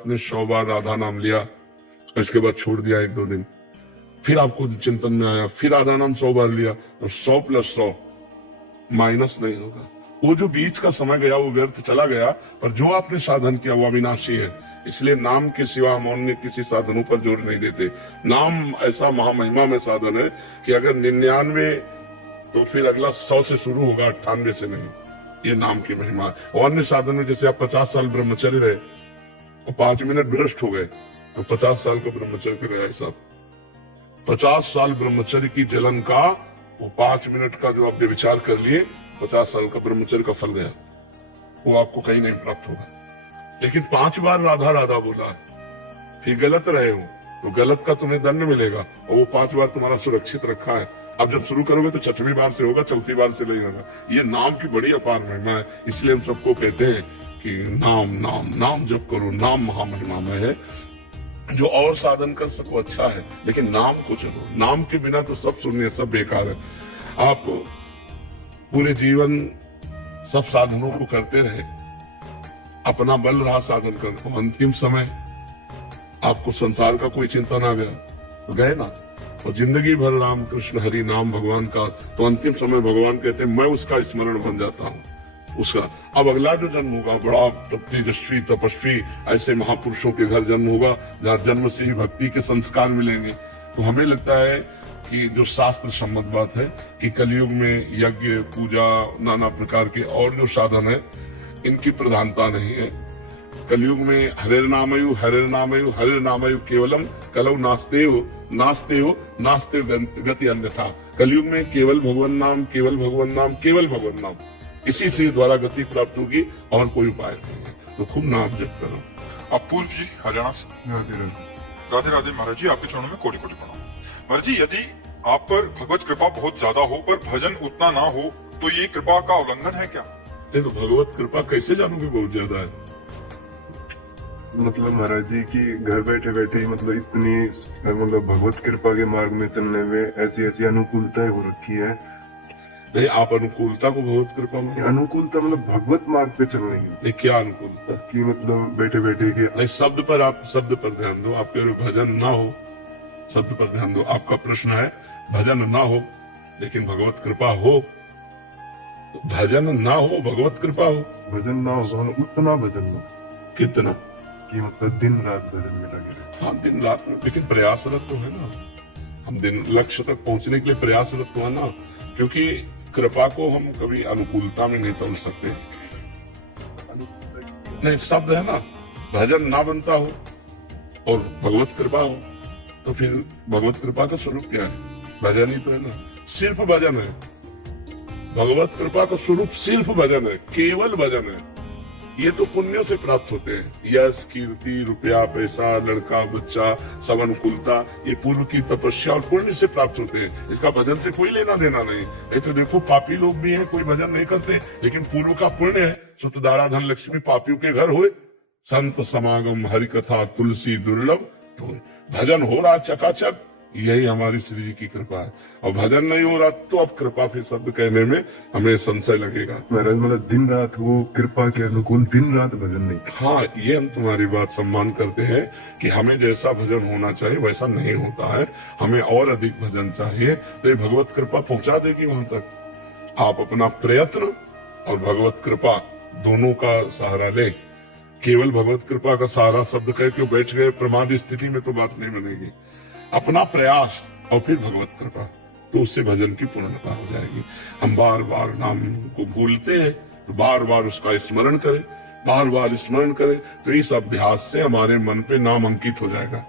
आपने 100 बार राधा नाम लिया, इसके बाद छोड़ दिया 1-2 दिन, फिर आपको चिंतन में आया, फिर राधा नाम 100 बार लिया, तो 100 + 100 माइनस नहीं होगा। वो जो बीच का समय गया वो व्यर्थ चला गया, पर जो आपने साधन किया वो अविनाशी है। इसलिए नाम के सिवा हम अन्य किसी साधनों पर जोर नहीं देते। नाम ऐसा महामहिमा में साधन है कि अगर 99 तो फिर अगला 100 से शुरू होगा, 98 से नहीं। ये नाम की महिमा है। और अन्य साधन में जैसे आप 50 साल ब्रह्मचर्य रहे और 5 मिनट भ्रष्ट हो गए तो 50 साल का ब्रह्मचर्य का गया हिसाब। 50 साल ब्रह्मचर्य की जलन का वो 5 मिनट का जो आपने विचार कर लिए, 50 साल का ब्रह्मचर्य का फल गया, वो आपको कहीं नहीं प्राप्त होगा। लेकिन 5 बार राधा राधा बोला, फिर गलत रहे हो तो गलत का तुम्हें दंड मिलेगा, और वो 5 बार तुम्हारा सुरक्षित रखा है। अब जब शुरू करोगे तो 6वीं बार से होगा, 4थी बार से नहीं होगा। ये नाम की बड़ी अपार महिमा है। इसलिए हम सबको कहते हैं कि नाम नाम नाम जप करो, नाम महामहिमा में है। जो और साधन कर सको अच्छा है, लेकिन नाम को चलो। नाम के बिना तो सब शून्य, सब बेकार है। आप पूरे जीवन सब साधनों को करते रहे, अपना बल रहा साधन करने, अंतिम समय आपको संसार का कोई चिंतन आ गया तो गए ना। और जिंदगी भर राम कृष्ण हरि नाम भगवान का, तो अंतिम समय भगवान कहते हैं मैं उसका स्मरण बन जाता हूँ उसका। अब अगला जो जन्म होगा बड़ा तेजस्वी तपस्वी ऐसे महापुरुषों के घर जन्म होगा, जहाँ जन्म से ही भक्ति के संस्कार मिलेंगे। तो हमें लगता है कि जो शास्त्र सम्मत बात है कि कलयुग में यज्ञ पूजा नाना प्रकार के और जो साधन है इनकी प्रधानता नहीं है। कलयुग में हरे नामयु केवलम कलौ नास्ते हो गति अन्यथा। कलयुग में केवल भगवान नाम, केवल भगवान नाम, केवल भगवान नाम, इसी से द्वारा गति प्राप्त होगी और कोई उपाय नहीं है। तो खूब नाम जप करो। अपूर्व जी हरियाणा से। राधे राधे महाराज जी, आपके चरणों में कोटि कोटि प्रणाम। महाराज जी, यदि आप पर भगवत कृपा बहुत ज्यादा हो पर भजन उतना ना हो तो ये कृपा का उल्लंघन है क्या? नहीं तो भगवत कृपा कैसे जानोगे बहुत ज्यादा है? मतलब महाराज जी की घर बैठे बैठे ही मतलब इतनी मतलब भगवत कृपा के मार्ग में चलने में ऐसी ऐसी अनुकूलताएं हो रखी है। नहीं, आप अनुकूलता को भगवत कृपा में, अनुकूलता मतलब भगवत मार्ग पे चलने की। क्या अनुकूलता कि मतलब बैठे बैठे के नहीं, शब्द पर आप शब्द पर ध्यान दो। आपके भजन ना हो, शब्द पर ध्यान दो। आपका प्रश्न है भजन ना हो लेकिन भगवत कृपा हो। तो भजन ना हो भगवत कृपा हो, भजन ना हो उतना भजन हो। कितना कि मतलब दिन रात भजन में लगे रहे। हाँ, दिन रात में, लेकिन प्रयासरत तो है ना। हम दिन लक्ष्य तक पहुंचने के लिए प्रयासरत तो है ना। क्योंकि कृपा को हम कभी अनुकूलता में नहीं तोल सकते। नहीं, शब्द है ना, भजन ना बनता हो और भगवत कृपा हो तो फिर भगवत कृपा का स्वरूप क्या है? भजन ही तो है ना, सिर्फ भजन है। भगवत कृपा का स्वरूप सिर्फ भजन है, केवल भजन है। ये तो पुण्यों से प्राप्त होते हैं, यश कीर्ति रुपया पैसा लड़का बच्चा सब अनुकूलता, ये पूर्व की तपस्या और पुण्य से प्राप्त होते हैं। इसका भजन से कोई लेना देना नहीं। ये तो देखो पापी लोग भी हैं, कोई भजन नहीं करते, लेकिन पूर्व का पुण्य है। सुतदारा धन लक्ष्मी पापियों के घर हुए, संत समागम हरि कथा तुलसी दुर्लभ, तो भजन हो रहा चकाचक, यही हमारी श्री जी की कृपा है। और भजन नहीं हो रहा तो अब कृपा फिर शब्द कहने में हमें संशय लगेगा। महाराज मतलब दिन रात वो कृपा के अनुकूल दिन रात भजन नहीं। हाँ, ये हम तुम्हारी बात सम्मान करते हैं कि हमें जैसा भजन होना चाहिए वैसा नहीं होता है, हमें और अधिक भजन चाहिए। तो ये भगवत कृपा पहुंचा देगी वहां तक। आप अपना प्रयत्न और भगवत कृपा दोनों का सहारा ले। केवल भगवत कृपा का सहारा शब्द कह के बैठ गए प्रमाद स्थिति में तो बात नहीं बनेगी। अपना प्रयास और फिर भगवत कृपा, तो उससे भजन की पूर्णता हो जाएगी। हम बार बार नाम को भूलते हैं तो बार बार उसका स्मरण करें, बार बार स्मरण करें, तो इस अभ्यास से हमारे मन पे नाम अंकित हो जाएगा।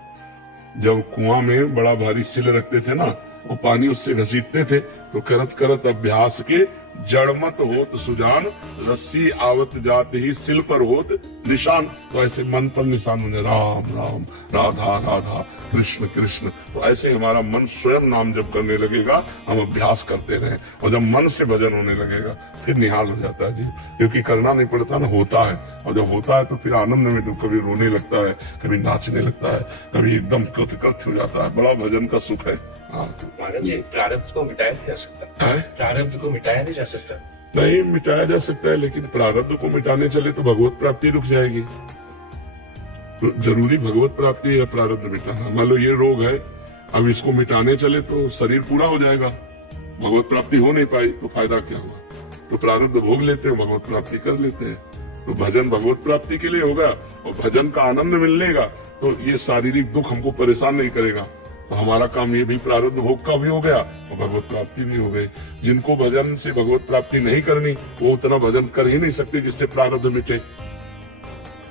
जब कुआं में बड़ा भारी सिल रखते थे ना, वो पानी उससे घसीटते थे, तो करत करत अभ्यास के जड़मत होत सुजान, रस्सी आवत जाते ही सिल पर होत निशान। तो ऐसे मन पर निशान होने, राम राम राधा राधा कृष्ण कृष्ण। तो ऐसे हमारा मन स्वयं नाम जप करने लगेगा, हम अभ्यास करते रहे। और जब मन से भजन होने लगेगा फिर निहाल हो जाता है जी, क्योंकि करना नहीं पड़ता ना, होता है। और जब होता है तो फिर आनंद में तो कभी रोने लगता है, कभी नाचने लगता है, कभी एकदम कृतकृत हो जाता है। बड़ा भजन का सुख है। महाराज जी, प्रारब्ध को मिटाया नहीं जा सकता है? प्रारब्ध को मिटाया नहीं जा सकता? नहीं मिटाया जा सकता है, लेकिन प्रारब्ध को मिटाने चले तो भगवत प्राप्ति रुक जाएगी। तो जरूरी भगवत प्राप्ति या प्रारब्ध मिटाना? मान लो ये रोग है, अब इसको मिटाने चले तो शरीर पूरा हो जाएगा, भगवत प्राप्ति हो नहीं पाई तो फायदा क्या हुआ? तो प्रारब्ध भोग लेते हैं, भगवत प्राप्ति कर लेते हैं। तो भजन भगवत प्राप्ति के लिए होगा और भजन का आनंद मिलेगा तो ये शारीरिक दुख हमको परेशान नहीं करेगा। तो हमारा काम ये भी प्रारब्ध भोग का भी हो गया और भगवत प्राप्ति भी हो गई। जिनको भजन से भगवत प्राप्ति नहीं करनी वो उतना भजन कर ही नहीं सकते जिससे प्रारब्ध मिटे,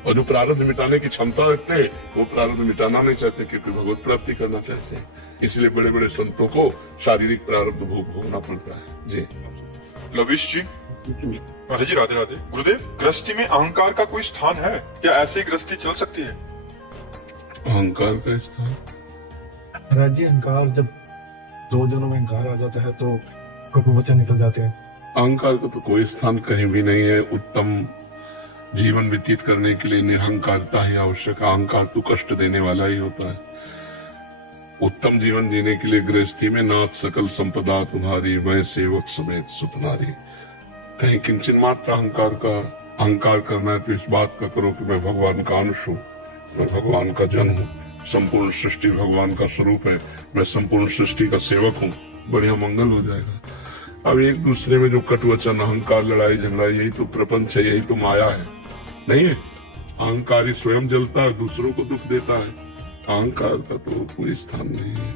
और जो प्रारब्ध मिटाने की क्षमता रखते हैं वो प्रारब्ध मिटाना नहीं चाहते क्योंकि भगवत प्राप्ति करना चाहते हैं। इसलिए बड़े बड़े संतों को शारीरिक प्रारब्ध भोग भोगना पड़ता है। जी लविश जी, महाराज जी राधे राधे। गुरुदेव, गृहस्थी में अहंकार का कोई स्थान है? क्या ऐसे ही गृहस्थी चल सकती है? अहंकार का स्थान? महाराज जी, अहंकार जब दो जनों में अहंकार आ जाता है तो कटु वचन निकल जाते हैं। अहंकार का तो कोई स्थान कहीं भी नहीं है। उत्तम जीवन व्यतीत करने के लिए निरहंकारता ही आवश्यक। अहंकार तो कष्ट देने वाला ही होता है। उत्तम जीवन जीने के लिए गृहस्थी में नाथ सकल संपदा तुम्हारी, मैं सेवक समेत सुतनारी। कहीं किंचन मात्र अहंकार करना है तो इस बात का करो कि मैं भगवान का अंश हूँ, मैं भगवान का जन हूँ, संपूर्ण सृष्टि भगवान का स्वरूप है, मैं संपूर्ण सृष्टि का सेवक हूँ, बढ़िया मंगल हो जाएगा। अब एक दूसरे में जो कटुवचन, अहंकार, लड़ाई झगड़ा, यही तो प्रपंच है, यही तो माया है, नहीं है? अहंकारी स्वयं जलता है, दूसरों को दुख देता है। अहंकार का तो कोई स्थान नहीं है।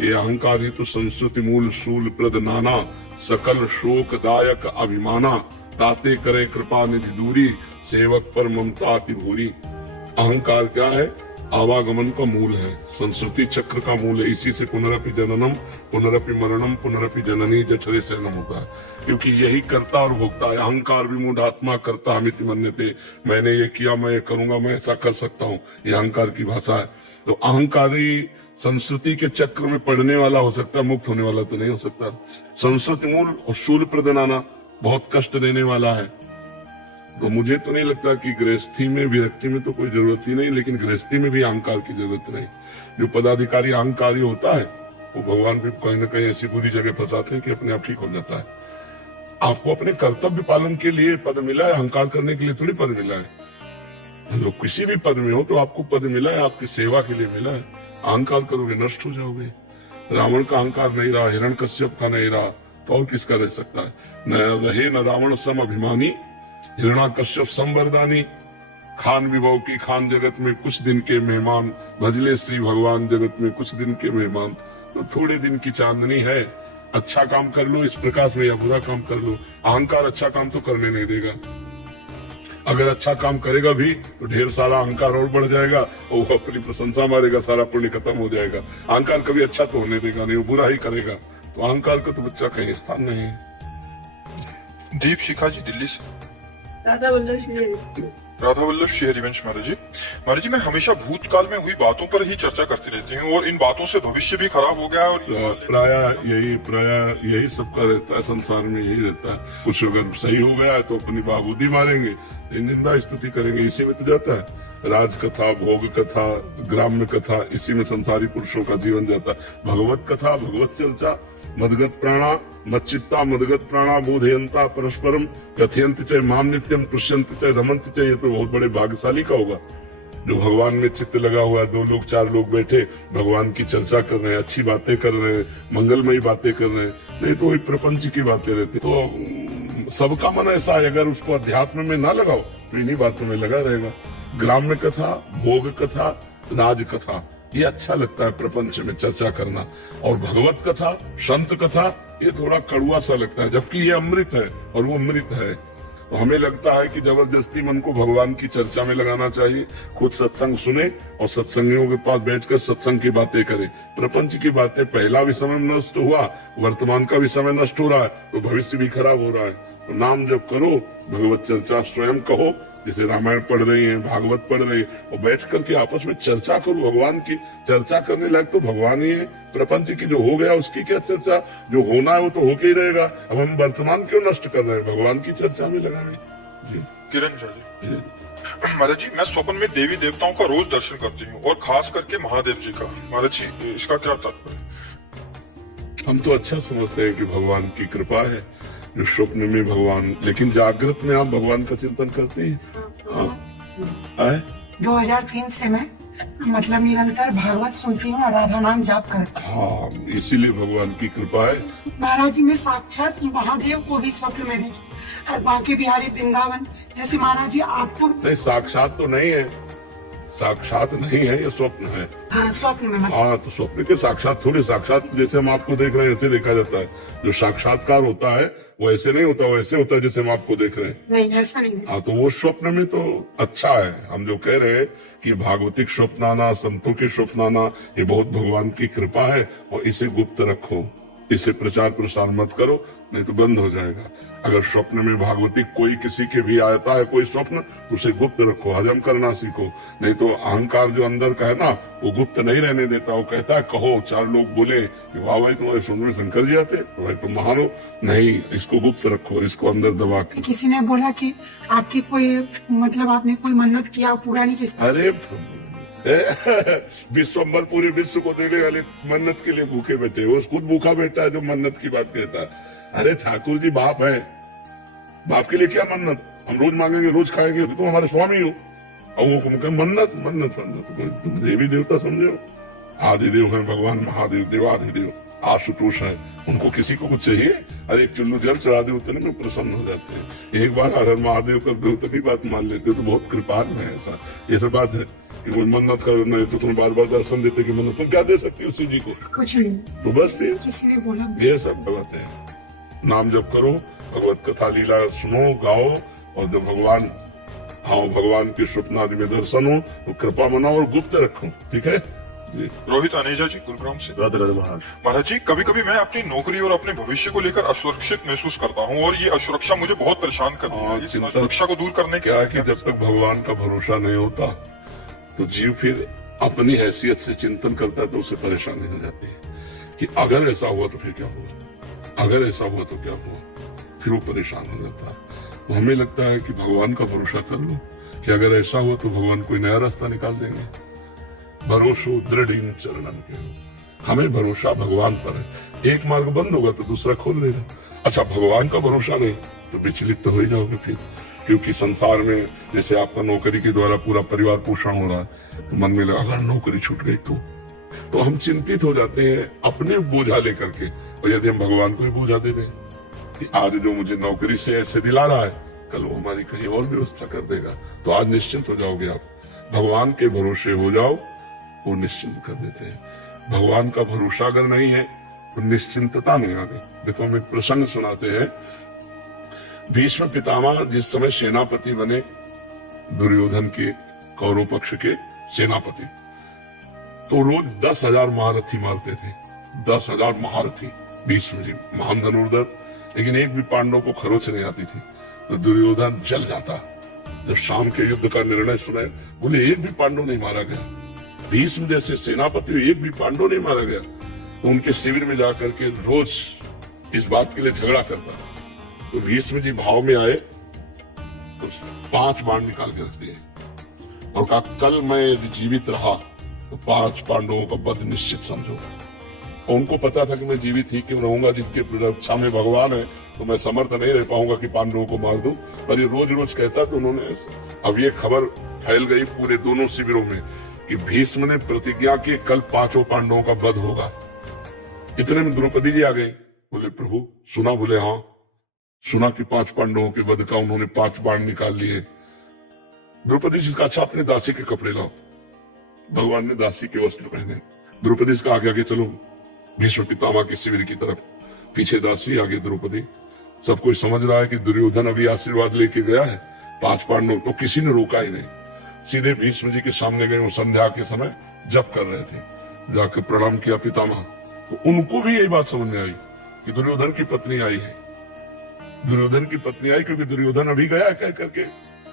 ये अहंकार ही तो संस्कृति मूल शूल प्रद नाना, सकल शोकदायक अभिमाना, ताते करे कृपा निधि दूरी, सेवक पर ममता अति भूरी। अहंकार क्या है? आवागमन का मूल है, संस्कृति चक्र का मूल है। इसी से पुनरपि जननम पुनरपि मरणम पुनरपि जननी जठरे शयनम होता है, क्योंकि यही करता और भोगता है। अहंकार विमूढ़ात्मा करता हमिति मन्यते, मैंने ये किया, मैं ये करूंगा, मैं ऐसा कर सकता हूँ, ये अहंकार की भाषा है। तो अहंकारी संस्कृति के चक्र में पड़ने वाला हो सकता है, मुक्त होने वाला तो नहीं हो सकता। संस्कृति मूल और शूल प्रदनाना बहुत कष्ट देने वाला है। तो मुझे तो नहीं लगता कि गृहस्थी में, विरक्ति में तो कोई जरूरत ही नहीं, लेकिन गृहस्थी में भी अहंकार की जरूरत नहीं। जो पदाधिकारी अहंकारी होता है वो भगवान भी कहीं न कहीं ऐसी बुरी जगह फंसाते हैं कि अपने आप ठीक हो जाता है। आपको अपने कर्तव्य पालन के लिए पद मिला है, अहंकार करने के लिए थोड़ी पद मिला है। लोग किसी भी पद में हो तो आपको पद मिला है, आपकी सेवा के लिए मिला है। अहंकार करोगे नष्ट हो जाओगे। रावण का अहंकार नहीं रहा, हिरण्यकश्यप का नहीं रहा, तो और किसका रह सकता है? न रहे न रावण सम अभिमानी, हिरण्यकश्यप संवरदानी। खान विभव की खान जगत में कुछ दिन के मेहमान, भजले श्री भगवान जगत में कुछ दिन के मेहमान। तो थोड़े दिन की चांदनी है, अच्छा काम कर लो इस प्रकाश में या बुरा काम कर लो। अहंकार अच्छा काम तो करने नहीं देगा। अगर अच्छा काम करेगा भी तो ढेर सारा अहंकार और बढ़ जाएगा और वो अपनी प्रशंसा मारेगा, सारा पुण्य खत्म हो जाएगा। अहंकार कभी अच्छा तो होने देगा नहीं, वो बुरा ही करेगा। तो अहंकार का तो बच्चा कहीं स्थान नहीं है। दीप शिखा जी दिल्ली से। राधा वल्लभ श्री हरिवंश महाराज जी, मैं हमेशा भूतकाल में हुई बातों पर ही चर्चा करती रहती हूँ और इन बातों से भविष्य भी खराब हो गया है। और प्राय यही सबका रहता है, संसार में यही रहता है। कुछ अगर सही हो गया है तो अपनी बाबूदी मारेंगे, निंदा स्तुति करेंगे, इसी में तो जाता है। राज कथा, भोग कथा, ग्राम्य कथा, इसी में संसारी पुरुषों का जीवन जाता है। भगवत कथा, भगवत चर्चा, मदगत प्राणा मच्चित्ता मदगत प्राणा बोधयंता परस्परम कथयंत च माम नित्यम तुष्यंत च रमंत च। ये तो बहुत बड़े भाग्यशाली का होगा जो भगवान में चित्त लगा हुआ है। 2 लोग 4 लोग बैठे भगवान की चर्चा कर रहे हैं, अच्छी बातें कर रहे हैं, मंगलमयी बातें कर रहे हैं। नहीं तो वही प्रपंच की बातें रहती। तो सबका मन ऐसा है, अगर उसको अध्यात्म में ना लगाओ तो इन्हीं बातों में लगा रहेगा। ग्राम्य कथा, भोग कथा, राज कथा, ये अच्छा लगता है प्रपंच में चर्चा करना। और भगवत कथा, संत कथा, ये थोड़ा कड़ुआ सा लगता है, जबकि ये अमृत है और वो अमृत है। तो हमें लगता है कि जबरदस्ती मन को भगवान की चर्चा में लगाना चाहिए। खुद सत्संग सुने और सत्संगियों के पास बैठकर सत्संग की बातें करें। प्रपंच की बातें, पहला भी समय नष्ट हुआ, वर्तमान का भी समय नष्ट हो रहा है, तो भविष्य भी खराब हो रहा है। तो नाम जब करो, भगवत चर्चा स्वयं कहो, जैसे रामायण पढ़ रही हैं, भागवत पढ़ रही है, और बैठ करके आपस में चर्चा करो। भगवान की चर्चा करने लायक तो भगवान ही है। प्रपंच की जो हो गया उसकी क्या चर्चा, जो होना है वो तो होके ही रहेगा। अब हम वर्तमान क्यों नष्ट कर रहे हैं, भगवान की चर्चा में लगाएं। जी किरण जी, महाराज जी, मैं स्वप्न में देवी देवताओं का रोज दर्शन करती हूँ और खास करके महादेव जी का। महाराज जी, इसका क्या तात्पर्य? हम तो अच्छा समझते हैं कि भगवान की कृपा है जो स्वप्न में भगवान, लेकिन जागृत में आप भगवान का चिंतन करते हैं। 2003 से मैं मतलब निरंतर भागवत सुनती हूँ और राधा नाम जाप करती हाँ, इसीलिए भगवान की कृपा है। हूँ। महाराज जी ने साक्षात महादेव को भी स्वप्न में देखी और बांके बिहारी वृंदावन जैसे महाराज जी आपको नहीं, साक्षात तो नहीं है, साक्षात नहीं है, ये स्वप्न है। हाँ, स्वप्न में मतलब हाँ, तो स्वप्न के साक्षात थोड़े, साक्षात जैसे हम आपको देख रहे हैं ऐसे देखा जाता है। जो साक्षात्कार होता है वो ऐसे नहीं होता, वो ऐसे होता है जैसे हम आपको देख रहे हैं। नहीं, ऐसा नहीं है। हाँ, तो वो स्वप्न में तो अच्छा है। हम जो कह रहे हैं कि भागवतिक स्वप्न आना, संतों के स्वप्न आना, ये बहुत भगवान की कृपा है। और इसे गुप्त रखो, इसे प्रचार प्रसार मत करो, नहीं तो बंद हो जाएगा। अगर स्वप्न में भागवतिक कोई किसी के भी आता है कोई स्वप्न, तो उसे गुप्त रखो, हजम करना सीखो। नहीं तो अहंकार जो अंदर का है ना, वो गुप्त नहीं रहने देता। वो कहता है कहो, चार लोग बोले कि वाह भाई तुम्हारे स्वप्न में शंकर जी आते, तो भाई तुम महान हो। नहीं, इसको गुप्त रखो, इसको अंदर दबा के। किसी ने बोला कि आपकी कोई मतलब आपने कोई मन्नत किया पूरा नहीं किया। अरे विश्वम्बर पूरे विश्व को देने वाले मन्नत के लिए भूखे बैठे, वो खुद भूखा बैठा है जो मन्नत की बात कहता है। अरे ठाकुर जी बाप है, बाप के लिए क्या मन्नत? हम रोज मांगेंगे रोज खाएंगे, तो तुम हमारे स्वामी हो। और वो मन्नत मन्नत मन्नत, तुम देवी देवता समझो। आदिदेव है भगवान महादेव, देवाधिदेव आशुतोष है, उनको किसी को कुछ चाहिए? अरे एक चुल्लू जल चढ़ा दे, उतने में प्रसन्न हो जाते हैं। एक बार हर महादेव कर दो तभी बात मान लेते हो, तो बहुत कृपाल है। ऐसा ये सब बात है कि कोई मन्नत करना है तो तुम बार बार दर्शन देते कि मन्नत, तुम क्या दे सकती हो शिव जी को? कुछ नहीं, तो बस फिर किसी ने बोला ये सब बातें हैं। नाम जप करो, भगवत कथा लीला सुनो, गाओ, और जब भगवान भगवान के स्वप्न आदि में दर्शन हो तो कृपा मनाओ और गुप्त रखो। ठीक है जी। रोहित अनेजा जी, गुरुग्राम से। महाराज जी, कभी कभी मैं अपनी नौकरी और अपने भविष्य को लेकर असुरक्षित महसूस करता हूँ और ये असुरक्षा मुझे बहुत परेशान करती है। इस असुरक्षा को दूर करने क्या है कि जब तक भगवान का भरोसा नहीं होता तो जीव फिर अपनी हैसियत से चिंतन करता है, तो उसे परेशानी हो जाती है कि अगर ऐसा हुआ तो फिर क्या हुआ, अगर ऐसा हुआ तो क्या हुआ, फिर वो परेशान हो जाता है। तो हमें लगता है कि भगवान का भरोसा कर लो कि अगर ऐसा हुआ तो भगवान कोई नया रास्ता निकाल देंगे। भरोसो दृढ़ चरणन के हो, हमें भरोसा भगवान पर है। एक मार्ग बंद होगा तो दूसरा खोल देगा। अच्छा, भगवान का भरोसा नहीं तो विचलित तो हो ही जाओगे फिर, क्योंकि संसार में जैसे आपका नौकरी के द्वारा पूरा परिवार पोषण हो रहा है, तो मन में लगा अगर नौकरी छूट गई तो हम चिंतित हो जाते हैं अपने बोझा लेकर के। और यदि हम भगवान को भी बोझा दे दें कि आज जो मुझे नौकरी से ऐसे दिला रहा है, कल वो हमारी कहीं और व्यवस्था कर देगा, तो आज निश्चिंत हो जाओगे आप। भगवान के भरोसे हो जाओ, वो निश्चिंत कर देते हैं। भगवान का भरोसा अगर नहीं है तो निश्चिंतता नहीं आती। देखो, हम एक प्रसंग सुनाते हैं। भीष्म पितामह जिस समय सेनापति बने, दुर्योधन के कौरव पक्ष के सेनापति, तो रोज 10,000 महारथी मारते थे। 10,000 महारथी भीष्म जी, महान धनुर्धर, लेकिन एक भी पांडव को खरोच नहीं आती थी। तो दुर्योधन जल जाता। जब शाम के युद्ध का निर्णय सुने, बोले एक भी पांडव नहीं मारा गया। भीष्म जैसे सेनापति, एक भी पांडव नहीं मारा गया। तो उनके शिविर में जाकर के रोज इस बात के लिए झगड़ा करता। तो भीष्म जी भाव में आए तो 5 बाण निकाल के रख दिए और कहा, कल मैं यदि जीवित रहा तो 5 पांडवों का वध निश्चित समझो। और उनको पता था कि मैं जीवित ही क्यों रहूंगा, जिसके रक्षा में भगवान है, तो मैं समर्थ नहीं रह पाऊंगा कि पांडवों को मार दूं। पर ये रोज रोज कहता, तो उन्होंने, अब ये खबर फैल गई पूरे दोनों शिविरों में कि भीष्म ने प्रतिज्ञा की कल 5 पांडवों का वध होगा। इतने में द्रौपदी जी आ गई। बोले प्रभु सुना? बोले हाँ सुना कि 5 पांडवों के वध का उन्होंने 5 बाण निकाल लिए। द्रौपदी जी का, अच्छा अपने दासी के कपड़े लाओ। भगवान ने दासी के वस्त्र पहने। द्रौपदी जी का आगे आगे चलो भीष्म पितामह के शिविर की तरफ, पीछे दासी, आगे द्रौपदी। सब कोई समझ रहा है कि दुर्योधन अभी आशीर्वाद लेके गया है। 5 पांडव, तो किसी ने रोका ही नहीं, सीधे भीष्म जी के सामने गए। वो संध्या के समय जप कर रहे थे, जाकर प्रणाम किया पितामह। तो उनको भी यही बात समझ में आई कि दुर्योधन की पत्नी आई है। दुर्योधन की पत्नी आई क्योंकि दुर्योधन अभी गया कह करके।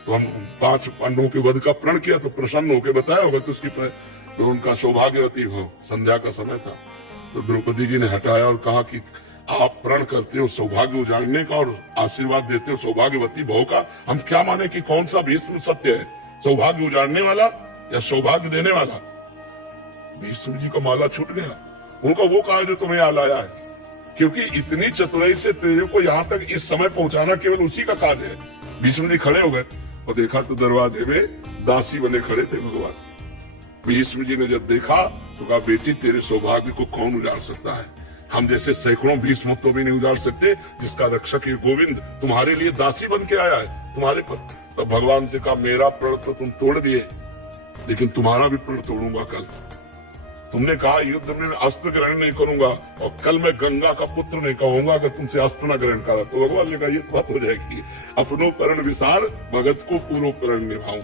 तो हम 5 पांडवों के वध का प्रण किया, तो प्रसन्न होकर बताया होगा तो उसकी तो उनका सौभाग्यवती भाव, संध्या का समय था। तो द्रौपदी जी ने हटाया और कहा कि आप प्रण करते हो सौभाग्य उजाड़ने का और आशीर्वाद देते हो सौभाग्यवती भाव का, हम क्या माने कि कौन सा भीष्म सत्य है, सौभाग्य उजाड़ने वाला या सौभाग्य देने वाला? भीष्म जी का माला छूट गया। उनका वो कहा जो तुम्हें यहाँ लाया है, क्योंकि इतनी चतुराई से तेरे को यहाँ तक इस समय पहुंचाना केवल उसी का कार्य है। भीष्म जी खड़े हो गए और देखा तो दरवाजे में दासी बने खड़े थे भगवान। भीष्म जी ने जब देखा तो कहा, बेटी तेरे सौभाग्य को कौन उजाड़ सकता है? हम जैसे सैकड़ों भीष्म तो भी नहीं उजाड़ सकते, जिसका रक्षक ये गोविंद तुम्हारे लिए दासी बन के आया है तुम्हारे पर। तो भगवान से कहा, मेरा प्रण तो तुम तोड़ दिए, लेकिन तुम्हारा भी प्रण तोड़ूंगा कल। तुमने कहा युद्ध में मैं अस्त्र ग्रहण नहीं करूंगा, और कल मैं गंगा का पुत्र नहीं कहूंगा अगर तुमसे अस्त्र न ग्रहण करा। तो भगवान ने कहा, ये बात हो जाएगी, अपनो प्रण विसार भगत को पूर्व प्रण निभाऊं।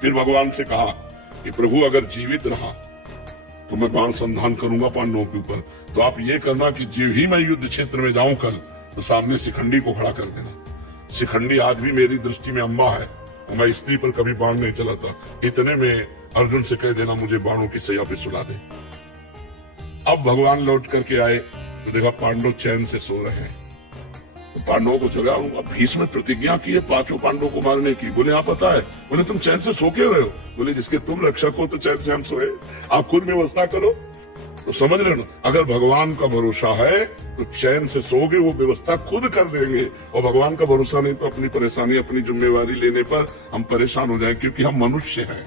फिर भगवान से कहा कि प्रभु अगर जीवित रहा तो मैं बाण संधान करूंगा पांडवों के ऊपर। तो आप ये करना कि जो ही मैं युद्ध क्षेत्र में जाऊं कल, तो सामने शिखंडी को खड़ा कर देना। शिखंडी आज भी मेरी दृष्टि में अम्मा है, और मैं स्त्री पर कभी बाण नहीं चलाता। इतने में अर्जुन से कह देना मुझे बाणों की सैया पे सुला दे। अब भगवान लौट करके आए तो देखा पांडव चैन से सो रहे हैं। तो पांडवों को जगाऊंगा। भीष्म ने प्रतिज्ञा की है 5 पांडवों को मारने की। बोले हाँ पता है। बोले तुम चैन से सो क्यों रहे हो? बोले जिसके तुम रक्षक हो तो चैन से हम सोए, आप खुद व्यवस्था करो। तो समझ रहे हो ना, अगर भगवान का भरोसा है तो चैन से सोगे, वो व्यवस्था खुद कर देंगे। और भगवान का भरोसा नहीं तो अपनी परेशानी, अपनी जिम्मेवारी लेने पर हम परेशान हो जाएं, क्योंकि हम मनुष्य हैं।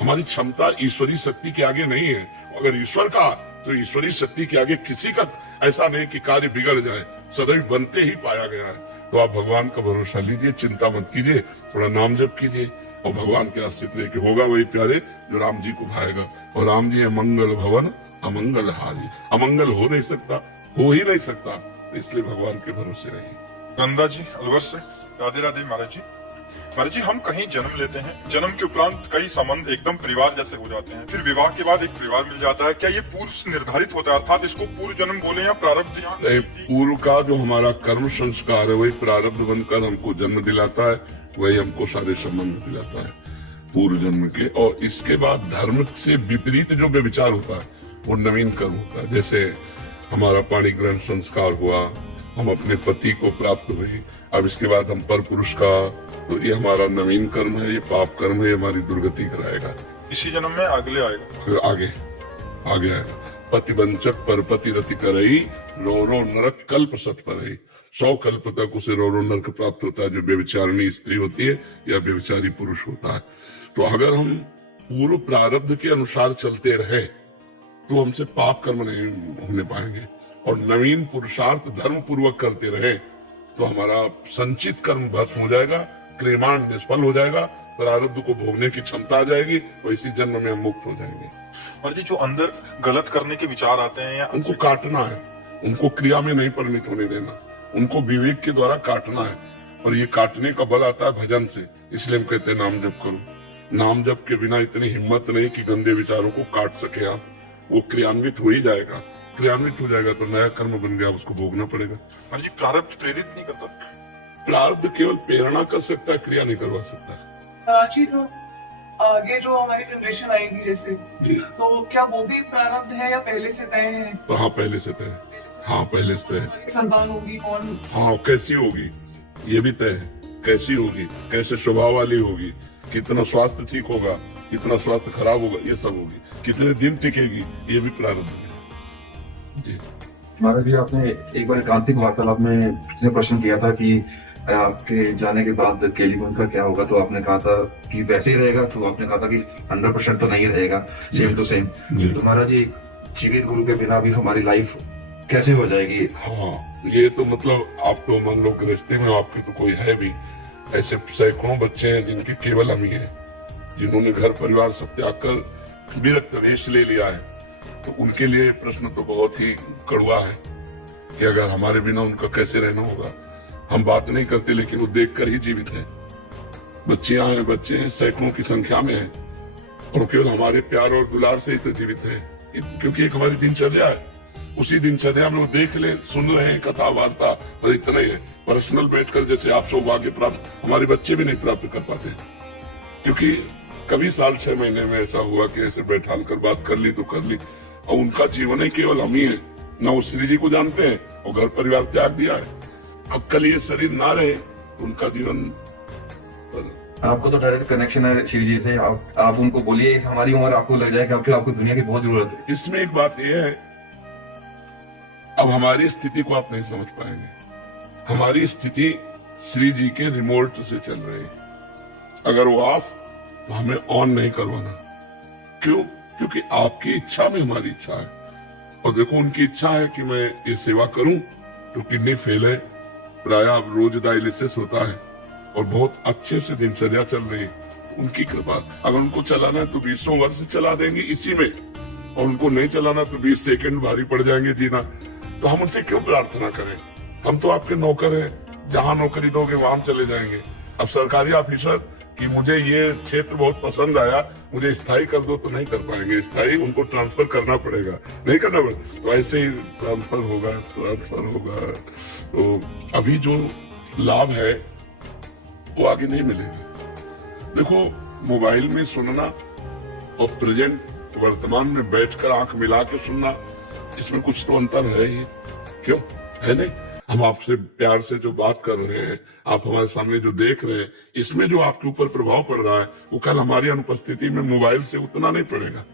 हमारी क्षमता ईश्वरीय शक्ति के आगे नहीं है। अगर ईश्वर का, तो ईश्वरीय शक्ति के आगे किसी का ऐसा नहीं कि कार्य बिगड़ जाए, सदैव बनते ही पाया गया है। तो आप भगवान का भरोसा लीजिए, चिंता मत कीजिए, थोड़ा नाम जप कीजिए, और भगवान के आश्रित रहे कि होगा वही प्यारे जो राम जी को भाएगा। और राम जी है मंगल भवन अमंगल हारी। अमंगल हो नहीं सकता, हो ही नहीं सकता, इसलिए भगवान के भरोसे रहिए। नंदा जी अलवर से, राधे राधे महाराज जी। महाराज जी, हम कहीं जन्म लेते हैं, जन्म के उपरांत कई संबंध एकदम परिवार जैसे हो जाते हैं, फिर विवाह के बाद एक परिवार मिल जाता है। क्या ये पूर्व से निर्धारित होता है, अर्थात इसको पूर्व जन्म बोले या प्रारब्ध? नहीं, पूर्व का जो हमारा कर्म संस्कार है वही प्रारब्ध बनकर हमको जन्म दिलाता है, वही हमको सारे संबंध दिलाता है पूर्व जन्म के। और इसके बाद धर्म से विपरीत जो व्यभिचार होता है वो नवीन कर्म होता है। जैसे हमारा पाणी ग्रहण संस्कार हुआ, हम अपने पति को प्राप्त हुए, अब इसके बाद हम पर पुरुष का, तो ये हमारा नवीन कर्म है, ये पाप कर्म है, हमारी दुर्गति कराएगा। इसी जन्म में अगले आएगा, आगे आएगा। पतिवंचक पर पति रति करई, रो रो नरक कल्प सत परई। 100 कल्प तक उसे रो रो नरक प्राप्त होता है, जो व्यभिचारिणी स्त्री होती है या व्यभिचारी पुरुष होता है। तो अगर हम पूर्व प्रारब्ध के अनुसार चलते रहे तो हमसे पाप कर्म नहीं होने पाएंगे, और नवीन पुरुषार्थ धर्म पूर्वक करते रहे तो हमारा संचित कर्म भस्म हो जाएगा, क्रियमाण निष्फल हो जाएगा, प्रारब्ध को भोगने की क्षमता आ जाएगी, और इसी जन्म में हम मुक्त हो जाएंगे। और जी जो अंदर गलत करने के विचार आते हैं, या उनको काटना है, उनको क्रिया में नहीं परिणत होने देना, उनको विवेक के द्वारा काटना है। और ये काटने का बल आता है भजन से, इसलिए हम कहते हैं नाम जप करो। नाम जप के बिना इतनी हिम्मत नहीं कि गंदे विचारों को काट सके आप। वो क्रियान्वित हो ही जाएगा, क्रियान्वित हो जाएगा तो नया कर्म बन गया, उसको भोगना पड़ेगा। और जी प्रारब्ध प्रेरित नहीं करता? प्रारब्ध केवल प्रेरणा कर सकता है, क्रिया नहीं करवा सकता। जी तो आगे जो हमारी जनरेशन आएगी जैसे, तो क्या वो भी प्रारब्ध है या पहले से तय है? तो हाँ पहले से तय है, हाँ पहले से तय है। संतान होगी कौन? हाँ कैसी होगी ये भी तय है, कैसी होगी, कैसे स्वभाव वाली होगी, कितना स्वास्थ्य ठीक होगा, कितना स्वास्थ्य खराब होगा, ये सब होगी, कितने दिन टिकेगी, ये भी प्रारब्ध है। जी महाराज जी, आपने एक बार एकांतिक वार्तालाप में किसी ने प्रश्न किया था कि आपके जाने के बाद केलीवन का क्या होगा, तो आपने कहा था कि वैसे ही रहेगा। तो आपने कहा था कि 100% तो नहीं रहेगा, सेम टू सेम। तो महाराज जी, जीवित गुरु के बिना भी हमारी लाइफ कैसे हो जाएगी? हाँ, ये तो मतलब आप तो मान लो गृहस्थी में आपके तो कोई है भी, ऐसे सैकड़ों बच्चे हैं जिनके केवल हम ही हैं, जिन्होंने घर परिवार सब त्याग कर विरक्त वेश ले लिया है। तो उनके लिए प्रश्न तो बहुत ही कड़वा है कि अगर हमारे बिना उनका कैसे रहना होगा। हम बात नहीं करते लेकिन वो देखकर ही जीवित है। बच्चियां हैं, बच्चे हैं, सैकड़ों की संख्या में है, और केवल हमारे प्यार और दुलार से ही तो जीवित है, क्योंकि एक हमारी दिनचर्या है। उसी दिनचर्या में वो देख ले, सुन रहे हैं कथा वार्ता, और इतना ही है। पर्सनल बैठकर जैसे आप सौभाग्य प्राप्त हमारे बच्चे भी नहीं प्राप्त कर पाते, क्योंकि कभी साल 6 महीने में ऐसा हुआ कि ऐसे बैठाल कर बात कर ली तो कर ली। और उनका जीवन ही केवल हम ही है, न वो श्री जी को जानते हैं और घर परिवार त्याग दिया है। अब कल ये शरीर ना रहे तो उनका जीवन। आपको तो डायरेक्ट कनेक्शन है शिव जी से, आप उनको बोलिए हमारी उम्र आपको लग जाएगा, आपको दुनिया की बहुत जरूरत है। इसमें एक बात यह है, अब हमारी स्थिति को आप नहीं समझ पाएंगे। हमारी स्थिति श्री जी के रिमोट से चल रही है। अगर वो ऑफ हमें ऑन नहीं करवाना। क्यों? क्योंकि आपकी इच्छा में हमारी इच्छा है। और देखो, उनकी इच्छा है कि मैं ये सेवा करूं, तो किडनी फेल है, प्राय अब रोज डायलिसिस होता है और बहुत अच्छे से दिनचर्या चल रही है। तो उनकी कृपा, अगर उनको चलाना है तो 20 वर्ष चला देंगे इसी में, और उनको नहीं चलाना तो 20 सेकंड भारी पड़ जाएंगे जीना। तो हम उनसे क्यों प्रार्थना करें? हम तो आपके नौकर हैं, जहां नौकरी दोगे वहां चले जाएंगे। अब सरकारी ऑफिसर कि मुझे ये क्षेत्र बहुत पसंद आया, मुझे स्थायी कर दो, तो नहीं कर पाएंगे। स्थायी उनको ट्रांसफर करना पड़ेगा, नहीं करना पड़ेगा तो ऐसे ही ट्रांसफर होगा। तो अभी जो लाभ है वो आगे नहीं मिलेगा। देखो, मोबाइल में सुनना और प्रेजेंट वर्तमान में बैठकर आंख मिला के सुनना, इसमें कुछ तो अंतर है ही। क्यों? है नहीं? हम आपसे प्यार से जो बात कर रहे हैं, आप हमारे सामने जो देख रहे हैं, इसमें जो आपके ऊपर प्रभाव पड़ रहा है वो कल हमारी अनुपस्थिति में मोबाइल से उतना नहीं पड़ेगा।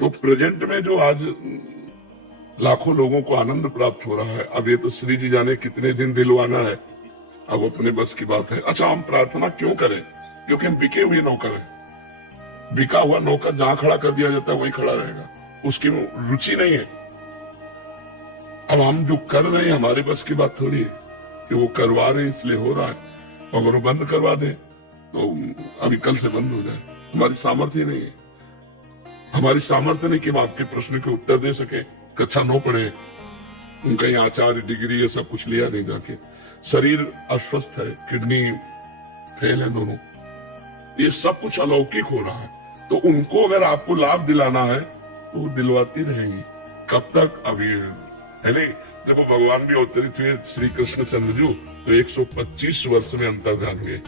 तो प्रेजेंट में जो आज लाखों लोगों को आनंद प्राप्त हो रहा है, अब ये तो श्री जी जाने कितने दिन दिलवाना है, अब अपने बस की बात है। अच्छा, हम प्रार्थना क्यों करें? क्योंकि हम बिके हुए नौकर हैं। बिका हुआ नौकर जहां खड़ा कर दिया जाता है वहीं खड़ा रहेगा, उसकी रुचि नहीं है। अब हम जो कर रहे हैं हमारे बस की बात थोड़ी है कि वो करवा रहे हैं इसलिए हो रहा है। अगर वो बंद करवा दे तो अभी कल से बंद हो जाए, हमारी सामर्थ्य नहीं है। हमारी सामर्थ्य नहीं कि हम आपके प्रश्न के उत्तर दे सके। कक्षा 9 पढ़े, उनका यहाँ आचार्य डिग्री ये सब कुछ लिया नहीं जाके। शरीर अस्वस्थ है, किडनी फेल है दोनों, ये सब कुछ अलौकिक हो रहा है। तो उनको अगर आपको लाभ दिलाना है तो वो दिलवाती रहेंगी। कब तक? अभी है नहीं। देखो, भगवान भी अवतरित हुए श्री कृष्ण चंद्र जी तो 125 वर्ष में अंतर्धान हुए।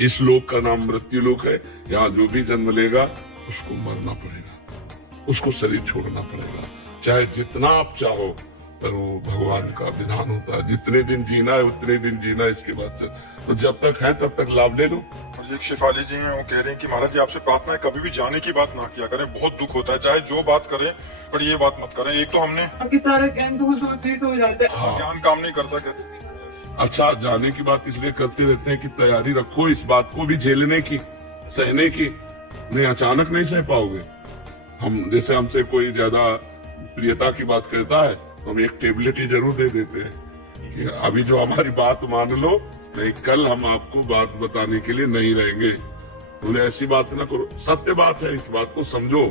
इस लोक का नाम मृत्यु लोक है। यहाँ जो भी जन्म लेगा उसको मरना पड़ेगा, उसको शरीर छोड़ना पड़ेगा, चाहे जितना आप चाहो। पर वो भगवान का विधान होता है, जितने दिन जीना है उतने दिन जीना, इसके बाद से तो जब तक है तब तक लाभ ले लो। और एक शिफाली जी हैं, वो कह रहे हैं कि महाराज जी आपसे प्रार्थना है कभी भी जाने की बात ना किया करें, बहुत दुख होता है, चाहे जो बात करें पर ये बात मत करें। एक तो हमने आपकी सारा ज्ञान तो कंप्लीट हो जाता है, ज्ञान काम नहीं करता कहते। अच्छा, जाने की बात इसलिए करते रहते हैं कि तैयारी रखो इस बात को भी झेलने की, सहने की। नहीं, अचानक नहीं सह पाओगे। हम जैसे हमसे कोई ज्यादा प्रियता की बात करता है तो हम एक टेबलेट ही जरूर दे देते हैं कि अभी जो हमारी बात मान लो, नहीं कल हम आपको बात बताने के लिए नहीं रहेंगे। बोले ऐसी बात ना करो, सत्य बात है, इस बात को समझो।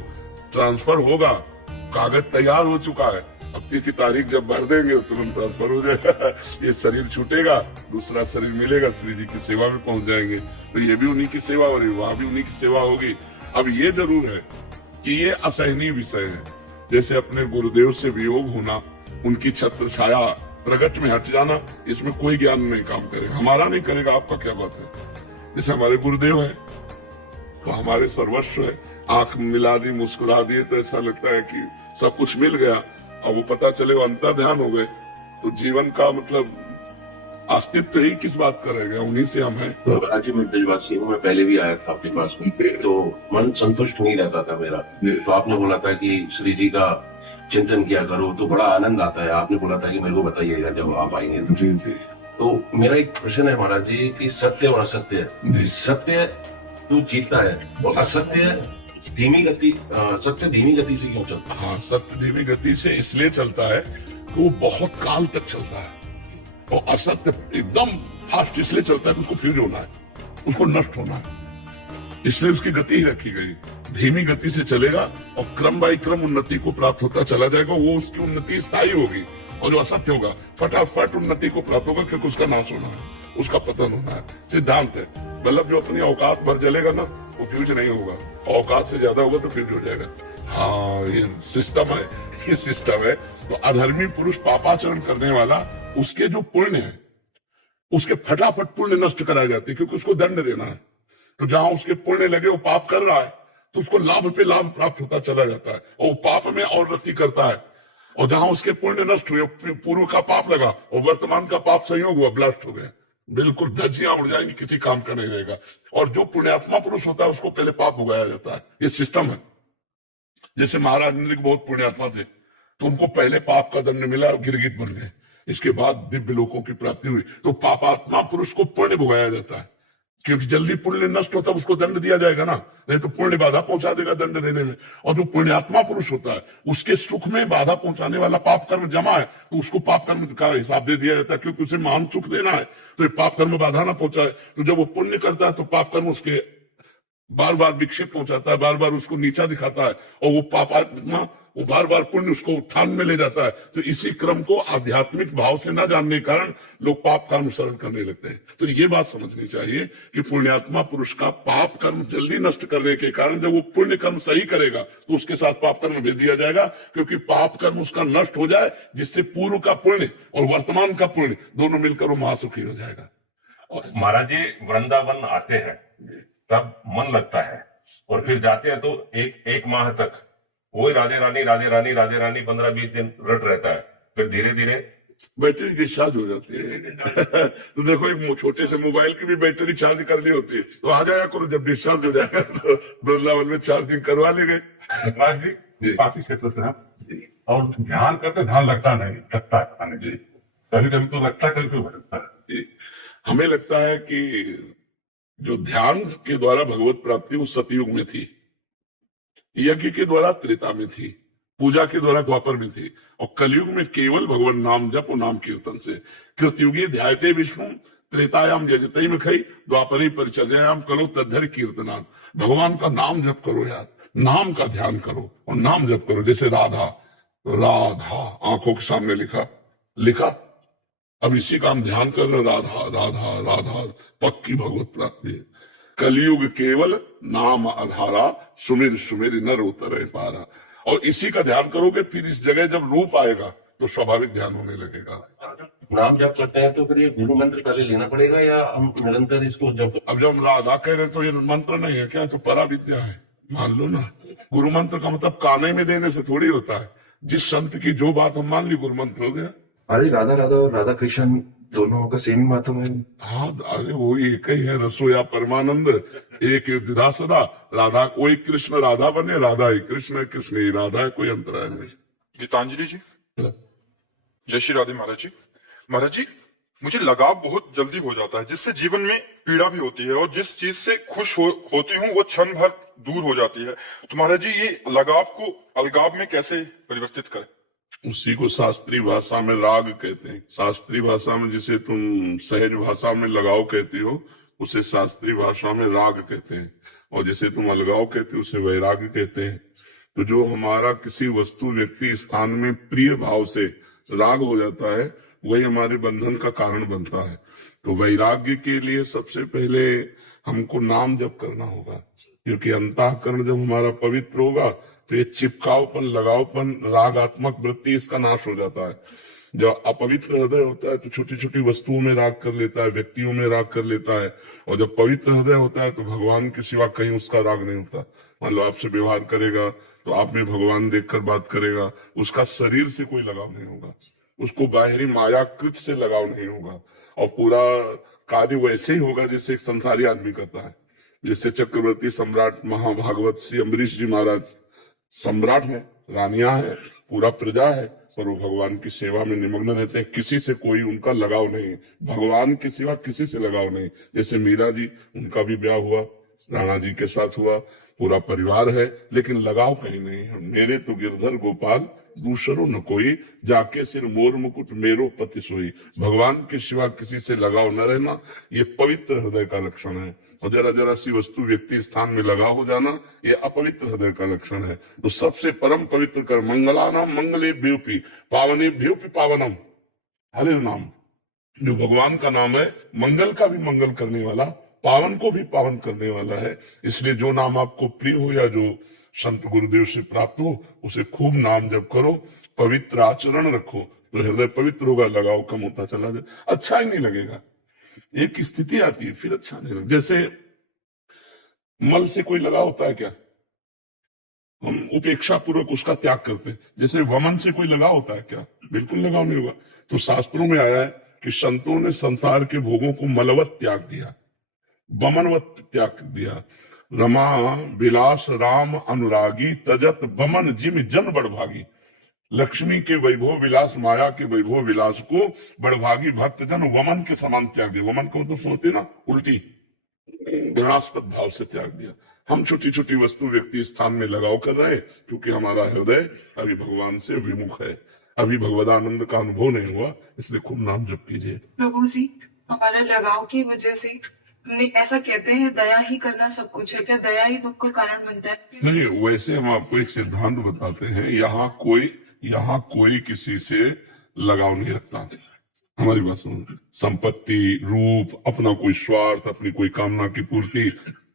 ट्रांसफर होगा, कागज तैयार हो चुका है, अब तिथि तारीख जब भर देंगे तुरंत ट्रांसफर हो जाएगा। ये शरीर छूटेगा, दूसरा शरीर मिलेगा, श्री जी की सेवा में पहुंच जाएंगे। तो ये भी उन्हीं की सेवा हो रही, वहां भी उन्हीं की सेवा होगी। अब ये जरूर है कि ये असहनीय विषय है, जैसे अपने गुरुदेव से वियोग होना, उनकी छत्र छाया प्रगट में हट जाना, इसमें कोई ज्ञान नहीं काम करेगा, हमारा नहीं करेगा, आपका क्या बात है। जैसे हमारे गुरुदेव है तो हमारे सर्वस्व है, आंख मिला दी, मुस्कुरा दिए तो ऐसा लगता है कि सब कुछ मिल गया। अब वो पता चले वो अंतर ध्यान हो गए तो जीवन का मतलब अस्तित्व ही किस बात का रह गया, उन्हीं से हम हैं। तो आज मैं ब्रजवासी हूँ, मैं पहले भी आया था आपके पास में, तो मन संतुष्ट नहीं रहता था मेरा। तो आपने बोला था कि श्री जी का चिंतन किया करो तो बड़ा आनंद आता है। आपने बोला था कि मेरे को बताइएगा जब आप आएंगे तो। जी जी। तो मेरा एक प्रश्न है महाराज जी कि सत्य और असत्य, सत्य जो जीतता है और असत्य धीमी गति, सत्य धीमी गति से क्यों चलता है? हाँ, सत्य धीमी गति से इसलिए चलता है कि वो बहुत काल तक चलता है, और असत्य एकदम फास्ट इसलिए चलता है कि उसको फ्यूज होना है, उसको नष्ट होना है, इसलिए उसकी गति ही रखी गई। धीमी गति से चलेगा और क्रम बाई क्रम उन्नति को प्राप्त होता चला जाएगा। वो उसकी उन्नति स्थायी होगी, और जो असत्य होगा फटाफट उन्नति को प्राप्त होगा, क्योंकि उसका नाश होना है, उसका पतन होना है। सिद्धांत है। बल्ब जो अपनी औकात भर जलेगा ना, वो फ्यूज नहीं होगा, औकात से ज्यादा होगा तो फ्यूज हो जाएगा। हाँ, ये सिस्टम है, ये सिस्टम है। तो अधर्मी पुरुष पापाचरण करने वाला, उसके जो पुण्य है उसके फटाफट पुण्य नष्ट कराए जाते हैं, क्योंकि उसको दंड देना है। तो जहां उसके पुण्य लगे वो पाप कर रहा है तो उसको लाभ पे लाभ प्राप्त होता चला जाता है, और वो पाप में और रति करता है। और जहां उसके पुण्य नष्ट हुए, पूर्व का पाप लगा और वर्तमान का पाप संयोग हुआ, ब्लास्ट हो गया, बिल्कुल धज्जियां उड़ जाएंगी, किसी काम का नहीं रहेगा। और जो पुण्यात्मा पुरुष होता है उसको पहले पाप उगाया जाता है, ये सिस्टम है। जैसे महाराज इंद्र बहुत पुण्यात्मा थे तो उनको पहले पाप का दंड मिला और गिरगिट बन गए, इसके बाद दिव्य लोकों की प्राप्ति हुई। तो पापात्मा पुरुष को पुण्य भुगाया जाता है, क्योंकि जल्दी पुण्य नष्ट होता है उसको दंड दिया जाएगा ना, नहीं तो पुण्य बाधा पहुंचा देगा दंड देने में। और जो पुण्यात्मा पुरुष होता है उसके सुख में बाधा पहुंचाने वाला पाप कर्म जमा है, तो उसको पाप कर्म का हिसाब दे दिया जाता है, क्योंकि उसे महान सुख देना है, तो ये पाप कर्म बाधा ना पहुंचाए। तो जब वो पुण्य करता है तो पाप कर्म उसके बार बार विक्षेप पहुंचाता है, बार बार उसको नीचा दिखाता है, और वो पापात्मा वो बार बार पुण्य उसको उत्थान में ले जाता है। तो इसी क्रम को आध्यात्मिक भाव से न जानने के कारण लोग पाप का अनुसरण करने लगते हैं। तो ये बात समझनी चाहिए कि पुण्यात्मा पुरुष का पाप कर्म जल्दी नष्ट करने के कारण जब वो पुण्य कर्म सही करेगा तो उसके साथ पाप कर्म भेज दिया जाएगा, क्योंकि पाप कर्म उसका नष्ट हो जाए, जिससे पूर्व का पुण्य और वर्तमान का पुण्य दोनों मिलकर वो महासुखी हो जाएगा। महाराज जी वृंदावन आते हैं तब मन लगता है, और फिर जाते हैं तो एक माह तक वही राधे रानी राधे रानी राधे रानी 15-20 दिन रट रहता है, फिर धीरे धीरे बैटरी डिस्चार्ज हो जाती है। तो देखो एक छोटे से मोबाइल की भी बैटरी चार्ज करनी होती है, तो आ जाया करो, जब डिस्चार्ज हो जाएगा तो वृंदावन में चार्जिंग करवा ले गए। जी काशी क्षेत्र से हैं और ध्यान करते ध्यान लगता नहीं, लगता है खाने जी, कभी कभी तो लगता है, कभी कभी भटकता है। हमें लगता है कि जो ध्यान के द्वारा भगवत प्राप्ति वो सतयुग में थी, यज्ञ के द्वारा त्रेता में थी, पूजा के द्वारा द्वापर में थी, और कलयुग में केवल भगवान नाम जप और नाम कीर्तन से। कृतयुगे ध्यायते विष्णु त्रेतायाम यजते में खई द्वापरे परिचर्यायाम करो तद्धर कीर्तनाथ। भगवान का नाम जप करो यार, नाम का ध्यान करो और नाम जप करो। जैसे राधा राधा आंखों के सामने लिखा, अब इसी का हम ध्यान कर रहे, राधा राधा राधा, पक्की भगवत प्राप्ति है। कलयुग केवल नाम आधारा, सुमिर सुमिर नर उतरे पारा। और इसी का ध्यान करोगे, फिर इस जगह जब रूप आएगा तो स्वाभाविक ध्यान होने लगेगा। नाम जप करते हैं तो फिर ये गुरु मंत्र पहले लेना पड़ेगा या हम निरंतर इसको जप? अब जब हम राधा कह रहे तो ये मंत्र नहीं है क्या, तो परा विद्या है, मान लो ना। गुरु मंत्र का मतलब काने में देने से थोड़ी होता है, जिस संत की जो बात हम मान ली गुरु मंत्र हो गया। अरे राधा राधा और राधा कृष्ण दोनों का सेम बात है। हाँ अरे वो एक ही है, रसोया परमानंद एक द्विधा सदा, राधा कोई कृष्ण राधा बने, राधा ही कृष्ण है, कृष्ण ही राधा है, कोई अंतर नहीं। गीतांजलि जी, जय श्री राधे। महाराज जी, महाराज जी मुझे लगाव बहुत जल्दी हो जाता है, जिससे जीवन में पीड़ा भी होती है, और जिस चीज से खुश होती हूँ वो क्षण भर दूर हो जाती है। तो महाराज जी ये लगाव को अलगाव में कैसे परिवर्तित करें? उसी को शास्त्रीय भाषा में राग कहते हैं। शास्त्रीय भाषा में जिसे तुम सहज भाषा में लगाव कहती हो, उसे शास्त्रीय भाषा में राग कहते हैं, और जिसे तुम अलगाव कहते हो उसे वैराग्य कहते हैं। तो जो हमारा किसी वस्तु व्यक्ति स्थान में प्रिय भाव से राग हो जाता है, वही हमारे बंधन का कारण बनता है। तो वैराग्य के लिए सबसे पहले हमको नाम जप करना होगा, क्योंकि अंतःकरण जब हमारा पवित्र होगा तो ये चिपकावपन, लगावपन, रागात्मक वृत्ति इसका नाश हो जाता है। जब अपवित्र हृदय होता है तो छोटी छोटी वस्तुओं में राग कर लेता है, व्यक्तियों में राग कर लेता है, और जब पवित्र हृदय होता है तो भगवान के सिवा कहीं उसका राग नहीं होता। मान लो आपसे व्यवहार करेगा तो आप में भगवान देखकर बात करेगा, उसका शरीर से कोई लगाव नहीं होगा, उसको बाहरी मायाकृत से लगाव नहीं होगा, और पूरा कार्य वैसे ही होगा जैसे एक संसारी आदमी करता है। जैसे चक्रवर्ती सम्राट महाभागवत श्री अम्बरीश जी महाराज सम्राट है, रानियां है, पूरा प्रजा है, पर वो भगवान की सेवा में निमग्न रहते हैं, किसी से कोई उनका लगाव नहीं, भगवान के सिवा किसी से लगाव नहीं। जैसे मीरा जी, उनका भी ब्याह हुआ, राणा जी के साथ हुआ, पूरा परिवार है, लेकिन लगाव कहीं नहीं है। मेरे तो गिरधर गोपाल दूसरो न कोई, जाके सिर मोर मुकुट मेरो पति सोई। भगवान के सिवा किसी से लगाव न रहना, ये पवित्र हृदय का लक्षण है। और जरा जरा सी वस्तु व्यक्ति स्थान में लगाव हो जाना, ये अपवित्र हृदय का लक्षण है। तो सबसे परम पवित्र कर मंगलानाम मंगले भ्योपि पावने भ्योपि पावनम, हरे नाम जो भगवान का नाम है, मंगल का भी मंगल करने वाला, पावन को भी पावन करने वाला है। इसलिए जो नाम आपको प्रिय हो या जो संत गुरुदेव से प्राप्त हो, उसे खूब नाम जप करो, पवित्र आचरण रखो, तो हृदय पवित्र होगा, लगाव कम होता चला जाए, अच्छा ही नहीं लगेगा। एक स्थिति आती है फिर अच्छा नहीं लगेगा। जैसे मल से कोई लगाव होता है क्या? हम उपेक्षा पूर्वक उसका त्याग करते हैं। जैसे वमन से कोई लगाव होता है क्या? बिल्कुल लगाव नहीं होगा। तो शास्त्रों में आया है कि संतों ने संसार के भोगों को मलवत त्याग दिया, बमनवत त्याग दिया। रमा विलास राम अनुरागी, तजत बमन जिम जन बड़भागी। लक्ष्मी के वैभव विलास, माया के वैभव विलास को बड़भागी भक्त जन वमन के समान त्याग दिया। वमन को तो सोचते ना उल्टी, घृणास्पद भाव से त्याग दिया। हम छोटी छोटी वस्तु व्यक्ति स्थान में लगाव कर रहे हैं, क्योंकि हमारा हृदय अभी भगवान से विमुख है, अभी भगवदानंद का अनुभव नहीं हुआ, इसलिए खूब नाम जप कीजिए। प्रभु जी, हमारे लगाव की वजह से हमने ऐसा कहते हैं दया ही करना सब कुछ है, क्या दया ही दुख का कारण बनता है? नहीं, वैसे हम आपको एक सिद्धांत बताते हैं, यहाँ कोई किसी से लगाव नहीं रखता। हमारी बात सुनो, संपत्ति, रूप, अपना कोई स्वार्थ, अपनी कोई कामना की पूर्ति,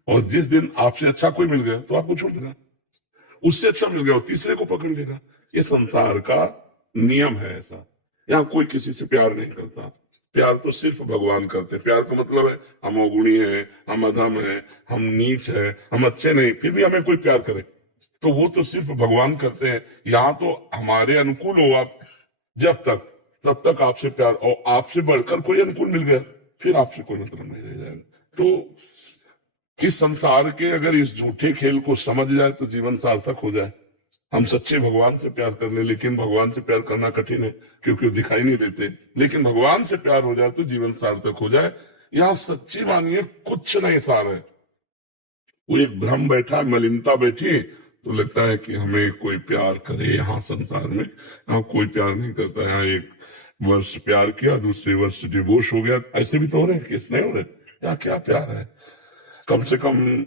और जिस दिन आपसे अच्छा कोई मिल गया तो आपको छोड़ देगा, उससे अच्छा मिल गया और तीसरे को पकड़ लेगा। ये संसार का नियम है ऐसा। यहाँ कोई किसी से प्यार नहीं करता, प्यार तो सिर्फ भगवान करते हैं। प्यार का मतलब है हम अवगुणी हैं, हम अधम हैं, हम नीच हैं, हम अच्छे नहीं, फिर भी हमें कोई प्यार करे तो वो तो सिर्फ भगवान करते हैं। यहाँ तो हमारे अनुकूल हो आप जब तक, तब तक आपसे प्यार, और आपसे बढ़कर कोई अनुकूल मिल गया फिर आपसे कोई मतलब नहीं रह जाएगा। तो इस संसार के अगर इस झूठे खेल को समझ जाए तो जीवन सार्थक हो जाए। हम सच्चे भगवान से प्यार कर ले, लेकिन भगवान से प्यार करना कठिन है क्योंकि वो दिखाई नहीं देते, लेकिन भगवान से प्यार हो जाए तो जीवन सार्थक हो जाए। यहाँ सच्ची मानिए कुछ नहीं सार है। वो एक भ्रम बैठा, मलिनता बैठी तो लगता है कि हमें कोई प्यार करे। यहाँ संसार में यहाँ कोई प्यार नहीं करता। यहाँ एक वर्ष प्यार किया, दूसरे वर्ष डिवोर्स हो गया, ऐसे भी तो हो रहे हैं, केस नहीं हो रहे। यहाँ क्या प्यार है? कम से कम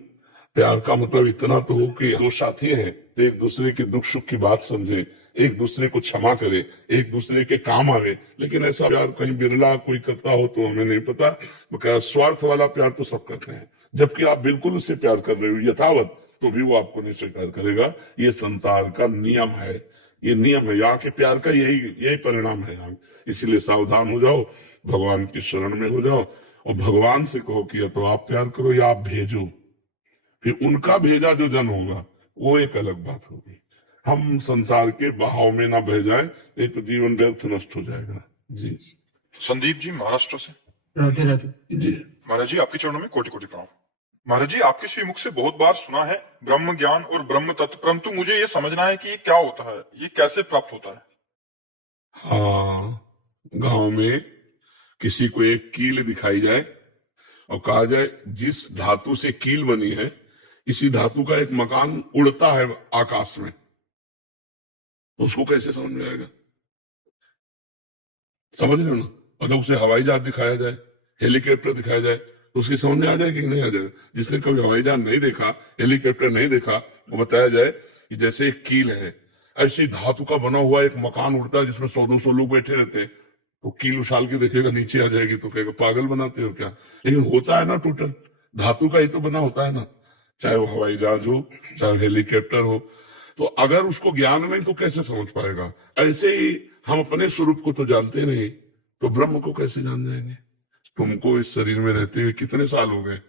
प्यार का मतलब इतना तो हो कि दो साथी हैं तो एक दूसरे के दुख सुख की बात समझे, एक दूसरे को क्षमा करे, एक दूसरे के काम आवे। लेकिन ऐसा प्यार कहीं बिरला कोई करता हो तो हमें नहीं पता। स्वार्थ वाला प्यार तो सब करते हैं, जबकि आप बिल्कुल उससे प्यार कर रहे हो यथावत, तो भी वो आपको नहीं स्वीकार करेगा। ये संसार का नियम है, ये नियम है। यहाँ के प्यार का यही परिणाम है यहाँ। इसीलिए सावधान हो जाओ, भगवान की शरण में हो जाओ और भगवान से कहो कि या तो आप प्यार करो या आप भेजो। फिर उनका भेजा जो जन होगा वो एक अलग बात होगी। हम संसार के बहाव में ना बह जाए, नहीं तो जीवन व्यर्थ नष्ट हो जाएगा। जी संदीप जी महाराष्ट्र से। राधे राधे जी महाराज जी, आपके चरणों में कोटि कोटि प्रणाम। महाराज जी, आपके श्रीमुख से बहुत बार सुना है ब्रह्म ज्ञान और ब्रह्म तत्व, परंतु मुझे ये समझना है कि ये क्या होता है, ये कैसे प्राप्त होता है? हाँ, गांव में किसी को एक कील दिखाई जाए और कहा जाए जिस धातु से कील बनी है इसी धातु का एक मकान उड़ता है आकाश में, उसको कैसे समझ में आएगा? समझ रहे हो ना? अगर उसे हवाई जहाज दिखाया जाए, हेलीकॉप्टर दिखाया जाए तो उसकी समझ में आ जाएगी कि नहीं आ जाएगा? जिसने कभी हवाई जहाज नहीं देखा, हेलीकॉप्टर नहीं देखा, वो बताया जाए कि जैसे एक कील है, ऐसे धातु का बना हुआ एक मकान उड़ता है जिसमें 100-200 लोग बैठे रहते हैं, तो कील उछाल के देखेगा नीचे आ जाएगी तो कहेगा पागल बनाते हो क्या? लेकिन होता है ना, टोटल धातु का ही तो बना होता है ना, चाहे वो हवाई जहाज हो चाहे हेलीकॉप्टर हो। तो अगर उसको ज्ञान नहीं तो कैसे समझ पाएगा? ऐसे ही हम अपने स्वरूप को तो जानते नहीं, तो ब्रह्म को कैसे जान जाएंगे? तुमको इस शरीर में रहते हुए कितने साल हो गए?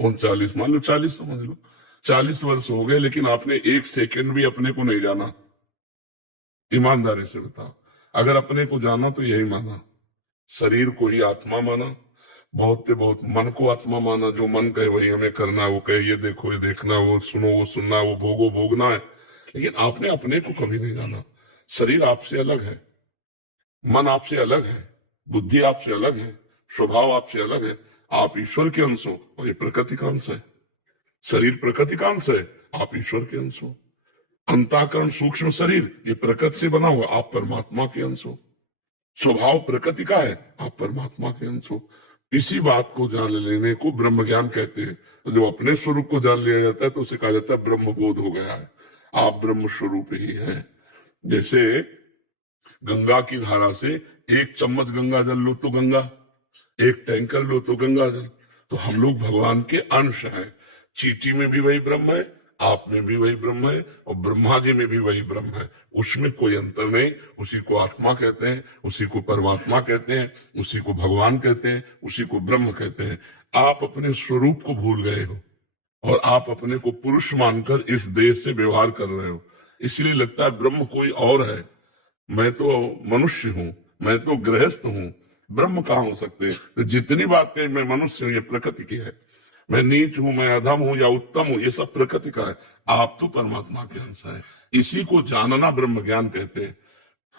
39, मान लो 40 समझ लो, 40 वर्ष हो गए, लेकिन आपने एक सेकंड भी अपने को नहीं जाना। ईमानदारी से बताओ, अगर अपने को जाना तो यही माना, शरीर को ही आत्मा माना, बहुत मन को आत्मा माना, जो मन कहे वही हमें करना है, वो कहे ये देखो ये देखना, वो सुनो वो सुनना, वो भोगो भोगना है। लेकिन आपने अपने को कभी नहीं जाना। शरीर आपसे अलग है, मन आपसे अलग है, बुद्धि आपसे अलग है, स्वभाव आपसे अलग है। आप ईश्वर के अंश हो और ये प्रकृति का अंश है। शरीर प्रकृति का अंश है, आप ईश्वर के अंश हो। अंतःकरण सूक्ष्म शरीर ये प्रकृति से बना हुआ, आप परमात्मा के अंश हो। स्वभाव प्रकृति का है, आप परमात्मा के अंश हो। इसी बात को जान लेने को ब्रह्म ज्ञान कहते हैं। तो जब अपने स्वरूप को जान लिया जाता है तो उसे कहा जाता है ब्रह्म बोध हो गया है, आप ब्रह्म स्वरूप ही हैं। जैसे गंगा की धारा से 1 चम्मच गंगा जल लो तो गंगा, 1 टैंकर लो तो गंगा जल। तो हम लोग भगवान के अंश हैं। चींटी में भी वही ब्रह्म है, आप में भी वही ब्रह्म है, और ब्रह्मा जी में भी वही ब्रह्म है। उसमें कोई अंतर नहीं। उसी को आत्मा कहते हैं, उसी को परमात्मा कहते हैं, उसी को भगवान कहते हैं, उसी को ब्रह्म कहते हैं। आप अपने स्वरूप को भूल गए हो और आप अपने को पुरुष मानकर इस देश से व्यवहार कर रहे हो। इसलिए लगता है ब्रह्म कोई और है। मैं तो मनुष्य हूं, मैं तो गृहस्थ हूं, ब्रह्म कहाँ हो सकते? तो जितनी बात कही मैं मनुष्य हूं, ये प्रकृति की है। मैं नीच हूं, मैं अधम हूं या उत्तम हूं, ये सब प्रकृति का है। आप तो परमात्मा के अंश है। इसी को जानना ब्रह्म ज्ञान कहते हैं।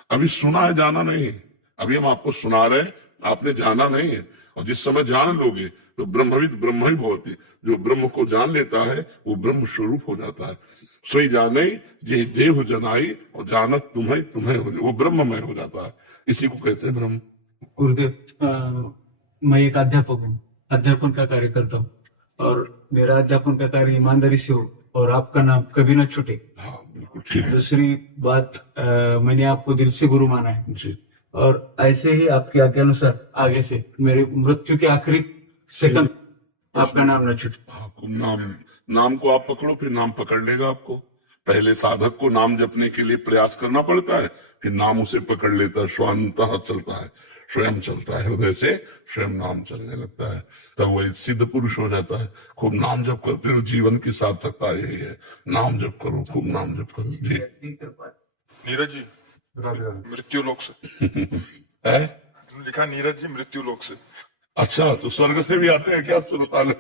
अभी सुना है, जाना नहीं। अभी हम आपको सुना रहे, आपने जाना नहीं है। और जिस समय जान लोगे तो ब्रह्मविद ब्रह्म ही भवति, जो ब्रह्म को जान लेता है वो ब्रह्म स्वरूप हो जाता है। सोई जाने जे देव जनाई और जानत तुम्हें तुम्हें हो, वो ब्रह्ममय हो जाता है। इसी को कहते हैं ब्रह्म। गुरुदेव, मैं एक अध्यापक हूँ, अध्यापन का कार्य करता हूँ और मेरा अध्यापन का कार्य ईमानदारी से हो और आपका नाम कभी न छूटे। हाँ बिल्कुल ठीक है। दूसरी बात, मैंने आपको दिल से गुरु माना है जी। और ऐसे ही आपकी आज्ञा अनुसार आगे से मेरे मृत्यु के आखिरी सेकंड आपका नाम न छूटे। हाँ, नाम को आप पकड़ो, फिर नाम पकड़ लेगा आपको। पहले साधक को नाम जपने के लिए प्रयास करना पड़ता है, फिर नाम उसे पकड़ लेता है, स्वांतः चलता है, स्वयं चलता है, वैसे स्वयं नाम चलने लगता है, तब वही सिद्ध पुरुष हो जाता है। खूब नाम जप करते रहो, जीवन की सार्थकता यही है, नाम जप करो, खूब नाम जप करो। जी नीरज जी, मृत्यु लोक से है लिखा, नीरज जी मृत्यु लोक से। अच्छा, तो स्वर्ग से भी आते हैं क्या सुरताल?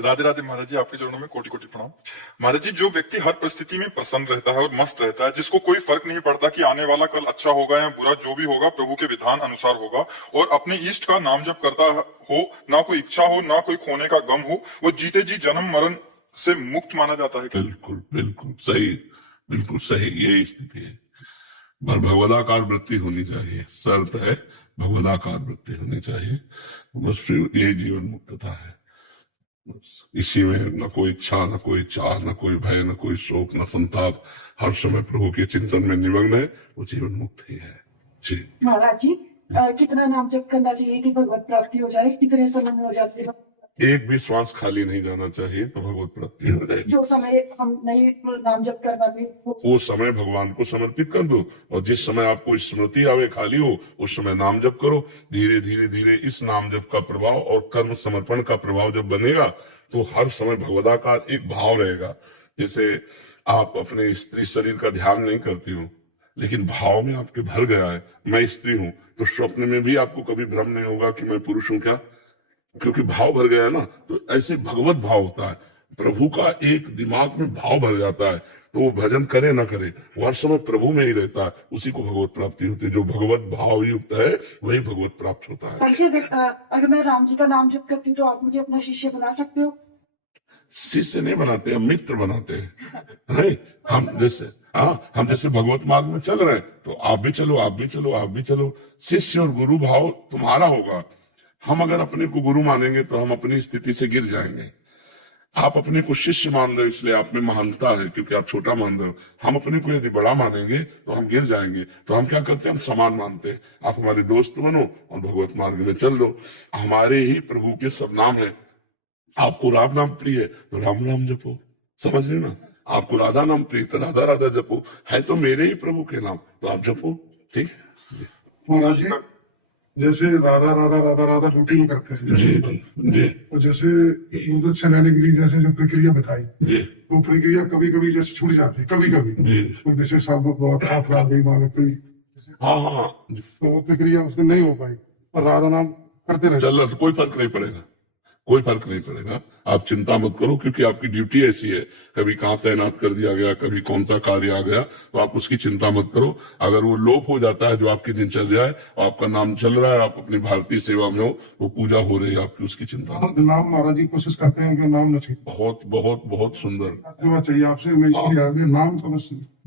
राधे राधे महाराज जी, आपके चरणों में कोटि कोटि प्रणाम। महाराज जी, जो व्यक्ति हर परिस्थिति में प्रसन्न रहता है और मस्त रहता है, जिसको कोई फर्क नहीं पड़ता कि आने वाला कल अच्छा होगा या बुरा, जो भी होगा प्रभु के विधान अनुसार होगा, और अपने इष्ट का नाम जप करता हो, ना कोई इच्छा हो ना कोई खोने का गम हो, वो जीते जी जन्म मरण से मुक्त माना जाता है। बिल्कुल बिल्कुल सही, बिल्कुल सही, यही स्थिति है। पर भगवदाकार वृत्ति होनी चाहिए, शर्त है भगवदाकार वृत्ति होनी चाहिए, बस फिर यही जीवन मुक्तता है। इसी में न कोई इच्छा, न कोई चाह, न कोई भय, न कोई शोक, न संताप, हर समय प्रभु के चिंतन में निमग्न है, वो जीवन मुक्त ही है। जी महाराज जी, कितना नाम जप करना चाहिए कि भगवत प्राप्ति हो जाए? कितने समय में हो जाती है? एक भी श्वास खाली नहीं जाना चाहिए तो भगवत प्राप्ति हो जाएगी। जो समय हम नहीं नाम जप कर पाते वो समय भगवान को समर्पित कर दो, और जिस समय आपको स्मृति आवे खाली हो उस समय नाम जप करो। धीरे धीरे धीरे इस नाम जप का प्रभाव और कर्म समर्पण का प्रभाव जब बनेगा तो हर समय भगवदाकार एक भाव रहेगा। जैसे आप अपने स्त्री शरीर का ध्यान नहीं करती हो, लेकिन भाव में आपके भर गया है मैं स्त्री हूँ, तो स्वप्न में भी आपको कभी भ्रम नहीं होगा कि मैं पुरुष हूँ क्या, क्योंकि भाव भर गया है ना। तो ऐसे भगवत भाव होता है, प्रभु का एक दिमाग में भाव भर जाता है, तो वो भजन करे ना करे वो हर समय प्रभु में ही रहता है, उसी को भगवत प्राप्ति होती है। जो भगवत भाव युक्त है वही भगवत प्राप्त होता है। अगर मैं राम जी का नाम जप करती हूँ तो आप मुझे अपना शिष्य बना सकते हो? शिष्य नहीं बनाते, हम मित्र बनाते हैं। नहीं, हम जैसे भगवत मार्ग में चल रहे हैं तो आप भी चलो, आप भी चलो, आप भी चलो। शिष्य और गुरु भाव तुम्हारा होगा। हम अगर अपने को गुरु मानेंगे तो हम अपनी स्थिति से गिर जाएंगे। आप अपने को शिष्य मान रहे हो इसलिए आप में महानता है, क्योंकि आप छोटा मान रहे हो। हम अपने को यदि बड़ा मानेंगे तो हम गिर जाएंगे। तो हम क्या करते हैं, हम समान मानते हैं। आप हमारे दोस्त बनो और भगवत मार्ग में चल दो। हमारे ही प्रभु के सब नाम है। आपको राम नाम प्रिय है तो राम नाम जपो, समझ रहे ना। आपको राधा नाम प्रिय तो राधा राधा जपो, है तो मेरे ही प्रभु के नाम तो आप जपो। ठीक है महाराज जी, जैसे राधा राधा राधा राधा रूटीन करते हैं, जी, तो जैसे गुरुदत्त लेने के लिए जैसे जो प्रक्रिया बताई, वो प्रक्रिया कभी कभी जैसे छूट जाती है, कभी कभी तो जैसे सब बहुत अपराध गई मानो कोई, हाँ, तो वो प्रक्रिया उसमें नहीं हो पाई और राधा नाम करते रहे, चल रहा तो कोई फर्क नहीं पड़ेगा, कोई फर्क नहीं पड़ेगा। आप चिंता मत करो, क्योंकि आपकी ड्यूटी ऐसी है। कभी कहाँ तैनात कर दिया गया, कभी कौन सा कार्य आ गया, तो आप उसकी चिंता मत करो। अगर वो लोप हो जाता है जो आपकी दिनचर्या है, आपका नाम चल रहा है, आप अपनी भारतीय सेवा में हो, वो पूजा हो रही है आपकी, उसकी चिंता मत। नाम महाराज जी कोशिश करते हैं कि नाम न चाहिए। बहुत बहुत बहुत सुंदर चाहिए आपसे, नाम तो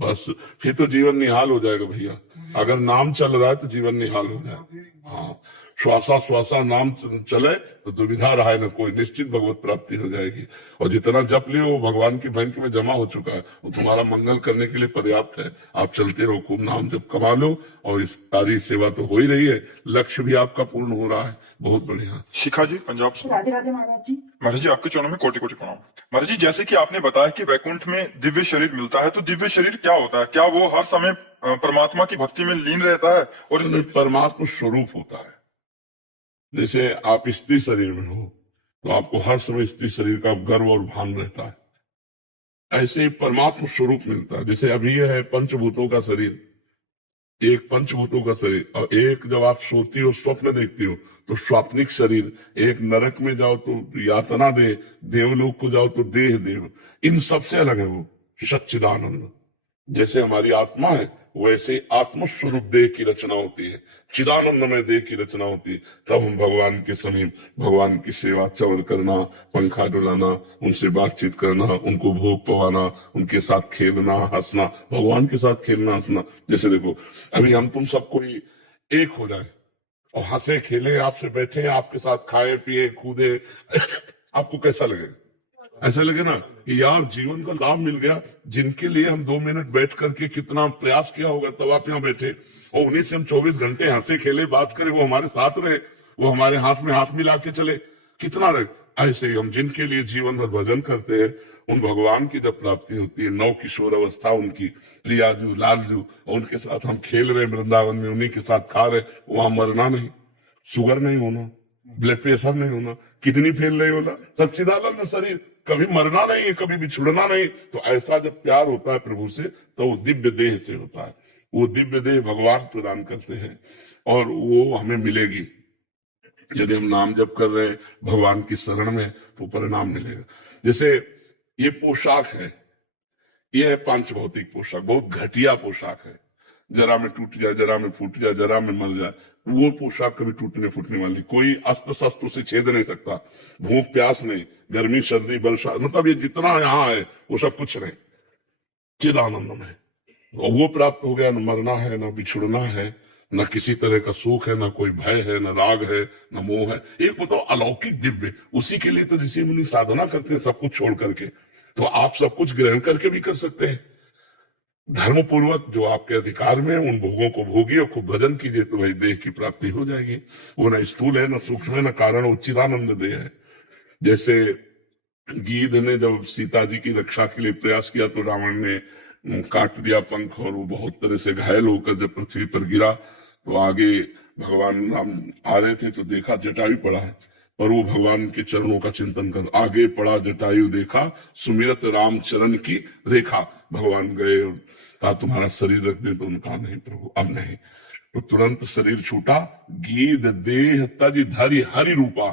बस फिर तो जीवन निहाल हो जाएगा भैया। अगर नाम चल रहा है तो जीवन निहाल हो जाएगा। हाँ, श्वासा श्वासा नाम चले तो दुविधा रहा है न कोई, निश्चित भगवत प्राप्ति हो जाएगी। और जितना जप लियो वो भगवान की बैंक में जमा हो चुका है, वो तुम्हारा मंगल करने के लिए पर्याप्त है। आप चलते रहो, खूब नाम जप कमा लो, और इस सारी सेवा तो हो ही रही है, लक्ष्य भी आपका पूर्ण हो रहा है। बहुत बढ़िया। शिखा जी, पंजाब से। राधे राधे महाराज जी। महाराज जी, आपके चरणों में कोटि कोटि प्रणाम। महाराज जी, जैसे कि आपने बताया कि वैकुंठ में दिव्य शरीर मिलता है, तो दिव्य शरीर क्या होता है? क्या वो हर समय परमात्मा की भक्ति में लीन रहता है? और परमात्मा स्वरूप होता है। जैसे आप स्त्री शरीर में हो तो आपको हर समय स्त्री शरीर का गर्व और भान रहता है, ऐसे ही परमात्मा स्वरूप मिलता है। जैसे अभी यह है पंचभूतों का शरीर, एक पंचभूतों का शरीर, और एक जब आप सोती हो स्वप्न देखती हो तो स्वाप्निक शरीर, एक नरक में जाओ तो यातना दे, देवलोक को जाओ तो देह देव, इन सबसे अलग है वो सच्चिदानंद। जैसे हमारी आत्मा है वैसे आत्मस्वरूप देह की रचना होती है, चिदानंदमय देह की रचना होती है। तब हम भगवान के समीप भगवान की सेवा, चवर करना, पंखा डुलाना, उनसे बातचीत करना, उनको भोग पवाना, उनके साथ खेलना हंसना, भगवान के साथ खेलना हंसना। जैसे देखो अभी हम तुम सब कोई एक हो जाए और हंसे खेले, आपसे बैठे, आपके साथ खाए पिए कूदे, आपको कैसा लगेगा? ऐसा लगे ना कि यार जीवन का लाभ मिल गया। जिनके लिए हम 2 मिनट बैठ करके कितना प्रयास किया होगा, तब आप यहाँ बैठे, और उन्हीं से हम 24 घंटे हंसे खेले बात करें, वो हमारे साथ रहे, वो हमारे हाथ में हाथ मिला के चले, कितना रहे। ऐसे ही हम जिनके लिए जीवन भर भजन करते हैं, उन भगवान की जब प्राप्ति होती है, नव किशोर अवस्था उनकी, प्रियाजू लालजू, और उनके साथ हम खेल रहे वृंदावन में, उन्हीं के साथ खा रहे, वहां मरना नहीं, शुगर नहीं होना, ब्लड प्रेशर नहीं होना, किडनी फेल नहीं होना, सच्चिदानंद शरीर, कभी मरना नहीं है, कभी बिछुड़ना नहीं। तो ऐसा जब प्यार होता है प्रभु से, तो वो दिव्य देह से होता है। वो दिव्य देह भगवान प्रदान करते हैं और वो हमें मिलेगी। यदि हम नाम जप कर रहे हैं भगवान की शरण में, तो परिणाम मिलेगा। जैसे ये पोशाक है, ये है पांच भौतिक पोशाक, बहुत घटिया पोशाक है। जरा में टूट जाए, जरा में फूट जाए, जरा में मर जाए, वो पोशाक कभी टूटने फूटने वाली, कोई अस्त्र शस्त्र से छेद नहीं सकता, भूख प्यास नहीं, गर्मी सर्दी बरसात, मतलब ये जितना यहाँ है वो सब कुछ नहीं, चिदानंद में। और वो प्राप्त हो गया, न मरना है, न बिछुड़ना है, न किसी तरह का सुख है, न कोई भय है, न राग है, न मोह है। एक बताओ अलौकिक दिव्य, उसी के लिए तो ऋषि मुनि साधना करते हैं सब कुछ छोड़ करके। तो आप सब कुछ ग्रहण करके भी कर सकते हैं, धर्म पूर्वक जो आपके अधिकार में, उन भोगों को भोगिए और खूब भजन कीजिए, तो वही देह की प्राप्ति हो जाएगी। वो न स्थूल है, न सूक्ष्म है, न कारण, उच्चिदानंद देह है। जैसे गीध ने जब सीता जी की रक्षा के लिए प्रयास किया, तो रावण ने काट दिया पंख, और वो बहुत तरह से घायल होकर जब पृथ्वी पर गिरा, तो आगे भगवान राम आ रहे थे, तो देखा जटायु पड़ा है, और वो भगवान के चरणों का चिंतन कर, आगे पड़ा जटायु देखा, सुमिरत राम चरण की रेखा। भगवान गए और कहा तुम्हारा शरीर रख दे, तो उनका नहीं प्रभु अब नहीं, तो तुरंत शरीर छूटा। गीध देह तज धरि हरि रूपा,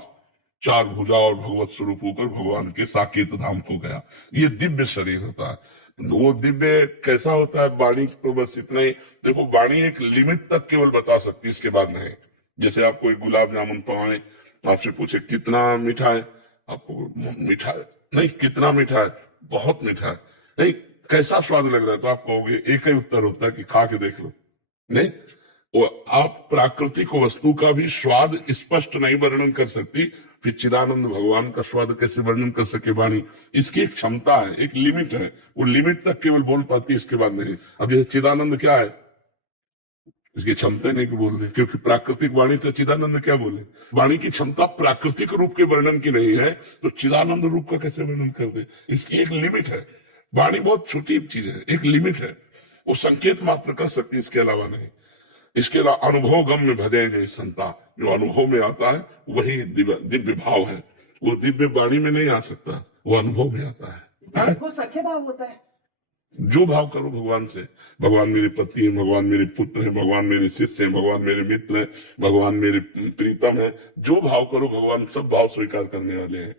4 भुजा और भगवत स्वरूप होकर भगवान के साकेत धाम को गया। ये दिव्य शरीर होता है। वो दिव्य कैसा होता है? वाणी तो बस इतना ही, देखो वाणी एक लिमिट तक केवल बता सकती है, इसके बाद नहीं। जैसे आपको एक गुलाब जामुन पवाए, आपसे पूछे कितना मीठा है, आपको मीठा है नहीं, कितना मीठा है, बहुत मीठा है नहीं, कैसा स्वाद लग रहा है, तो आप कहोगे, एक ही उत्तर होता है कि खा के देख लो। नहीं, वो आप प्राकृतिक वस्तु का भी स्वाद स्पष्ट नहीं वर्णन कर सकती, फिर चिदानंद भगवान का स्वाद कैसे वर्णन कर सके वाणी? इसकी एक क्षमता है, एक लिमिट है, वो लिमिट तक केवल बोल पाती है, इसके बाद नहीं। अब ये चिदानंद क्या है, इसकी क्षमता नहीं कि बोल दे, क्योंकि प्राकृतिक वाणी तो चिदानंद क्या बोले? वाणी की क्षमता प्राकृतिक रूप के वर्णन की नहीं है, तो चिदानंद रूप का कैसे वर्णन कर दे? इसकी एक लिमिट है। वाणी बहुत छोटी चीज है, एक लिमिट है, वो संकेत मात्र कर सकती है, इसके अलावा नहीं। इसके अलावा अनुभव गम में भजे गए संता, जो अनुभव में आता है वही दिव्य भाव है। वो दिव्य वाणी में नहीं आ सकता, वो अनुभव में आता है। वो सख्य भाव होता है। जो भाव करो भगवान से, भगवान मेरे पति हैं, भगवान मेरे पुत्र हैं, भगवान मेरे शिष्य हैं, भगवान मेरे मित्र हैं, भगवान मेरे प्रीतम है, जो भाव करो भगवान सब भाव स्वीकार करने वाले हैं।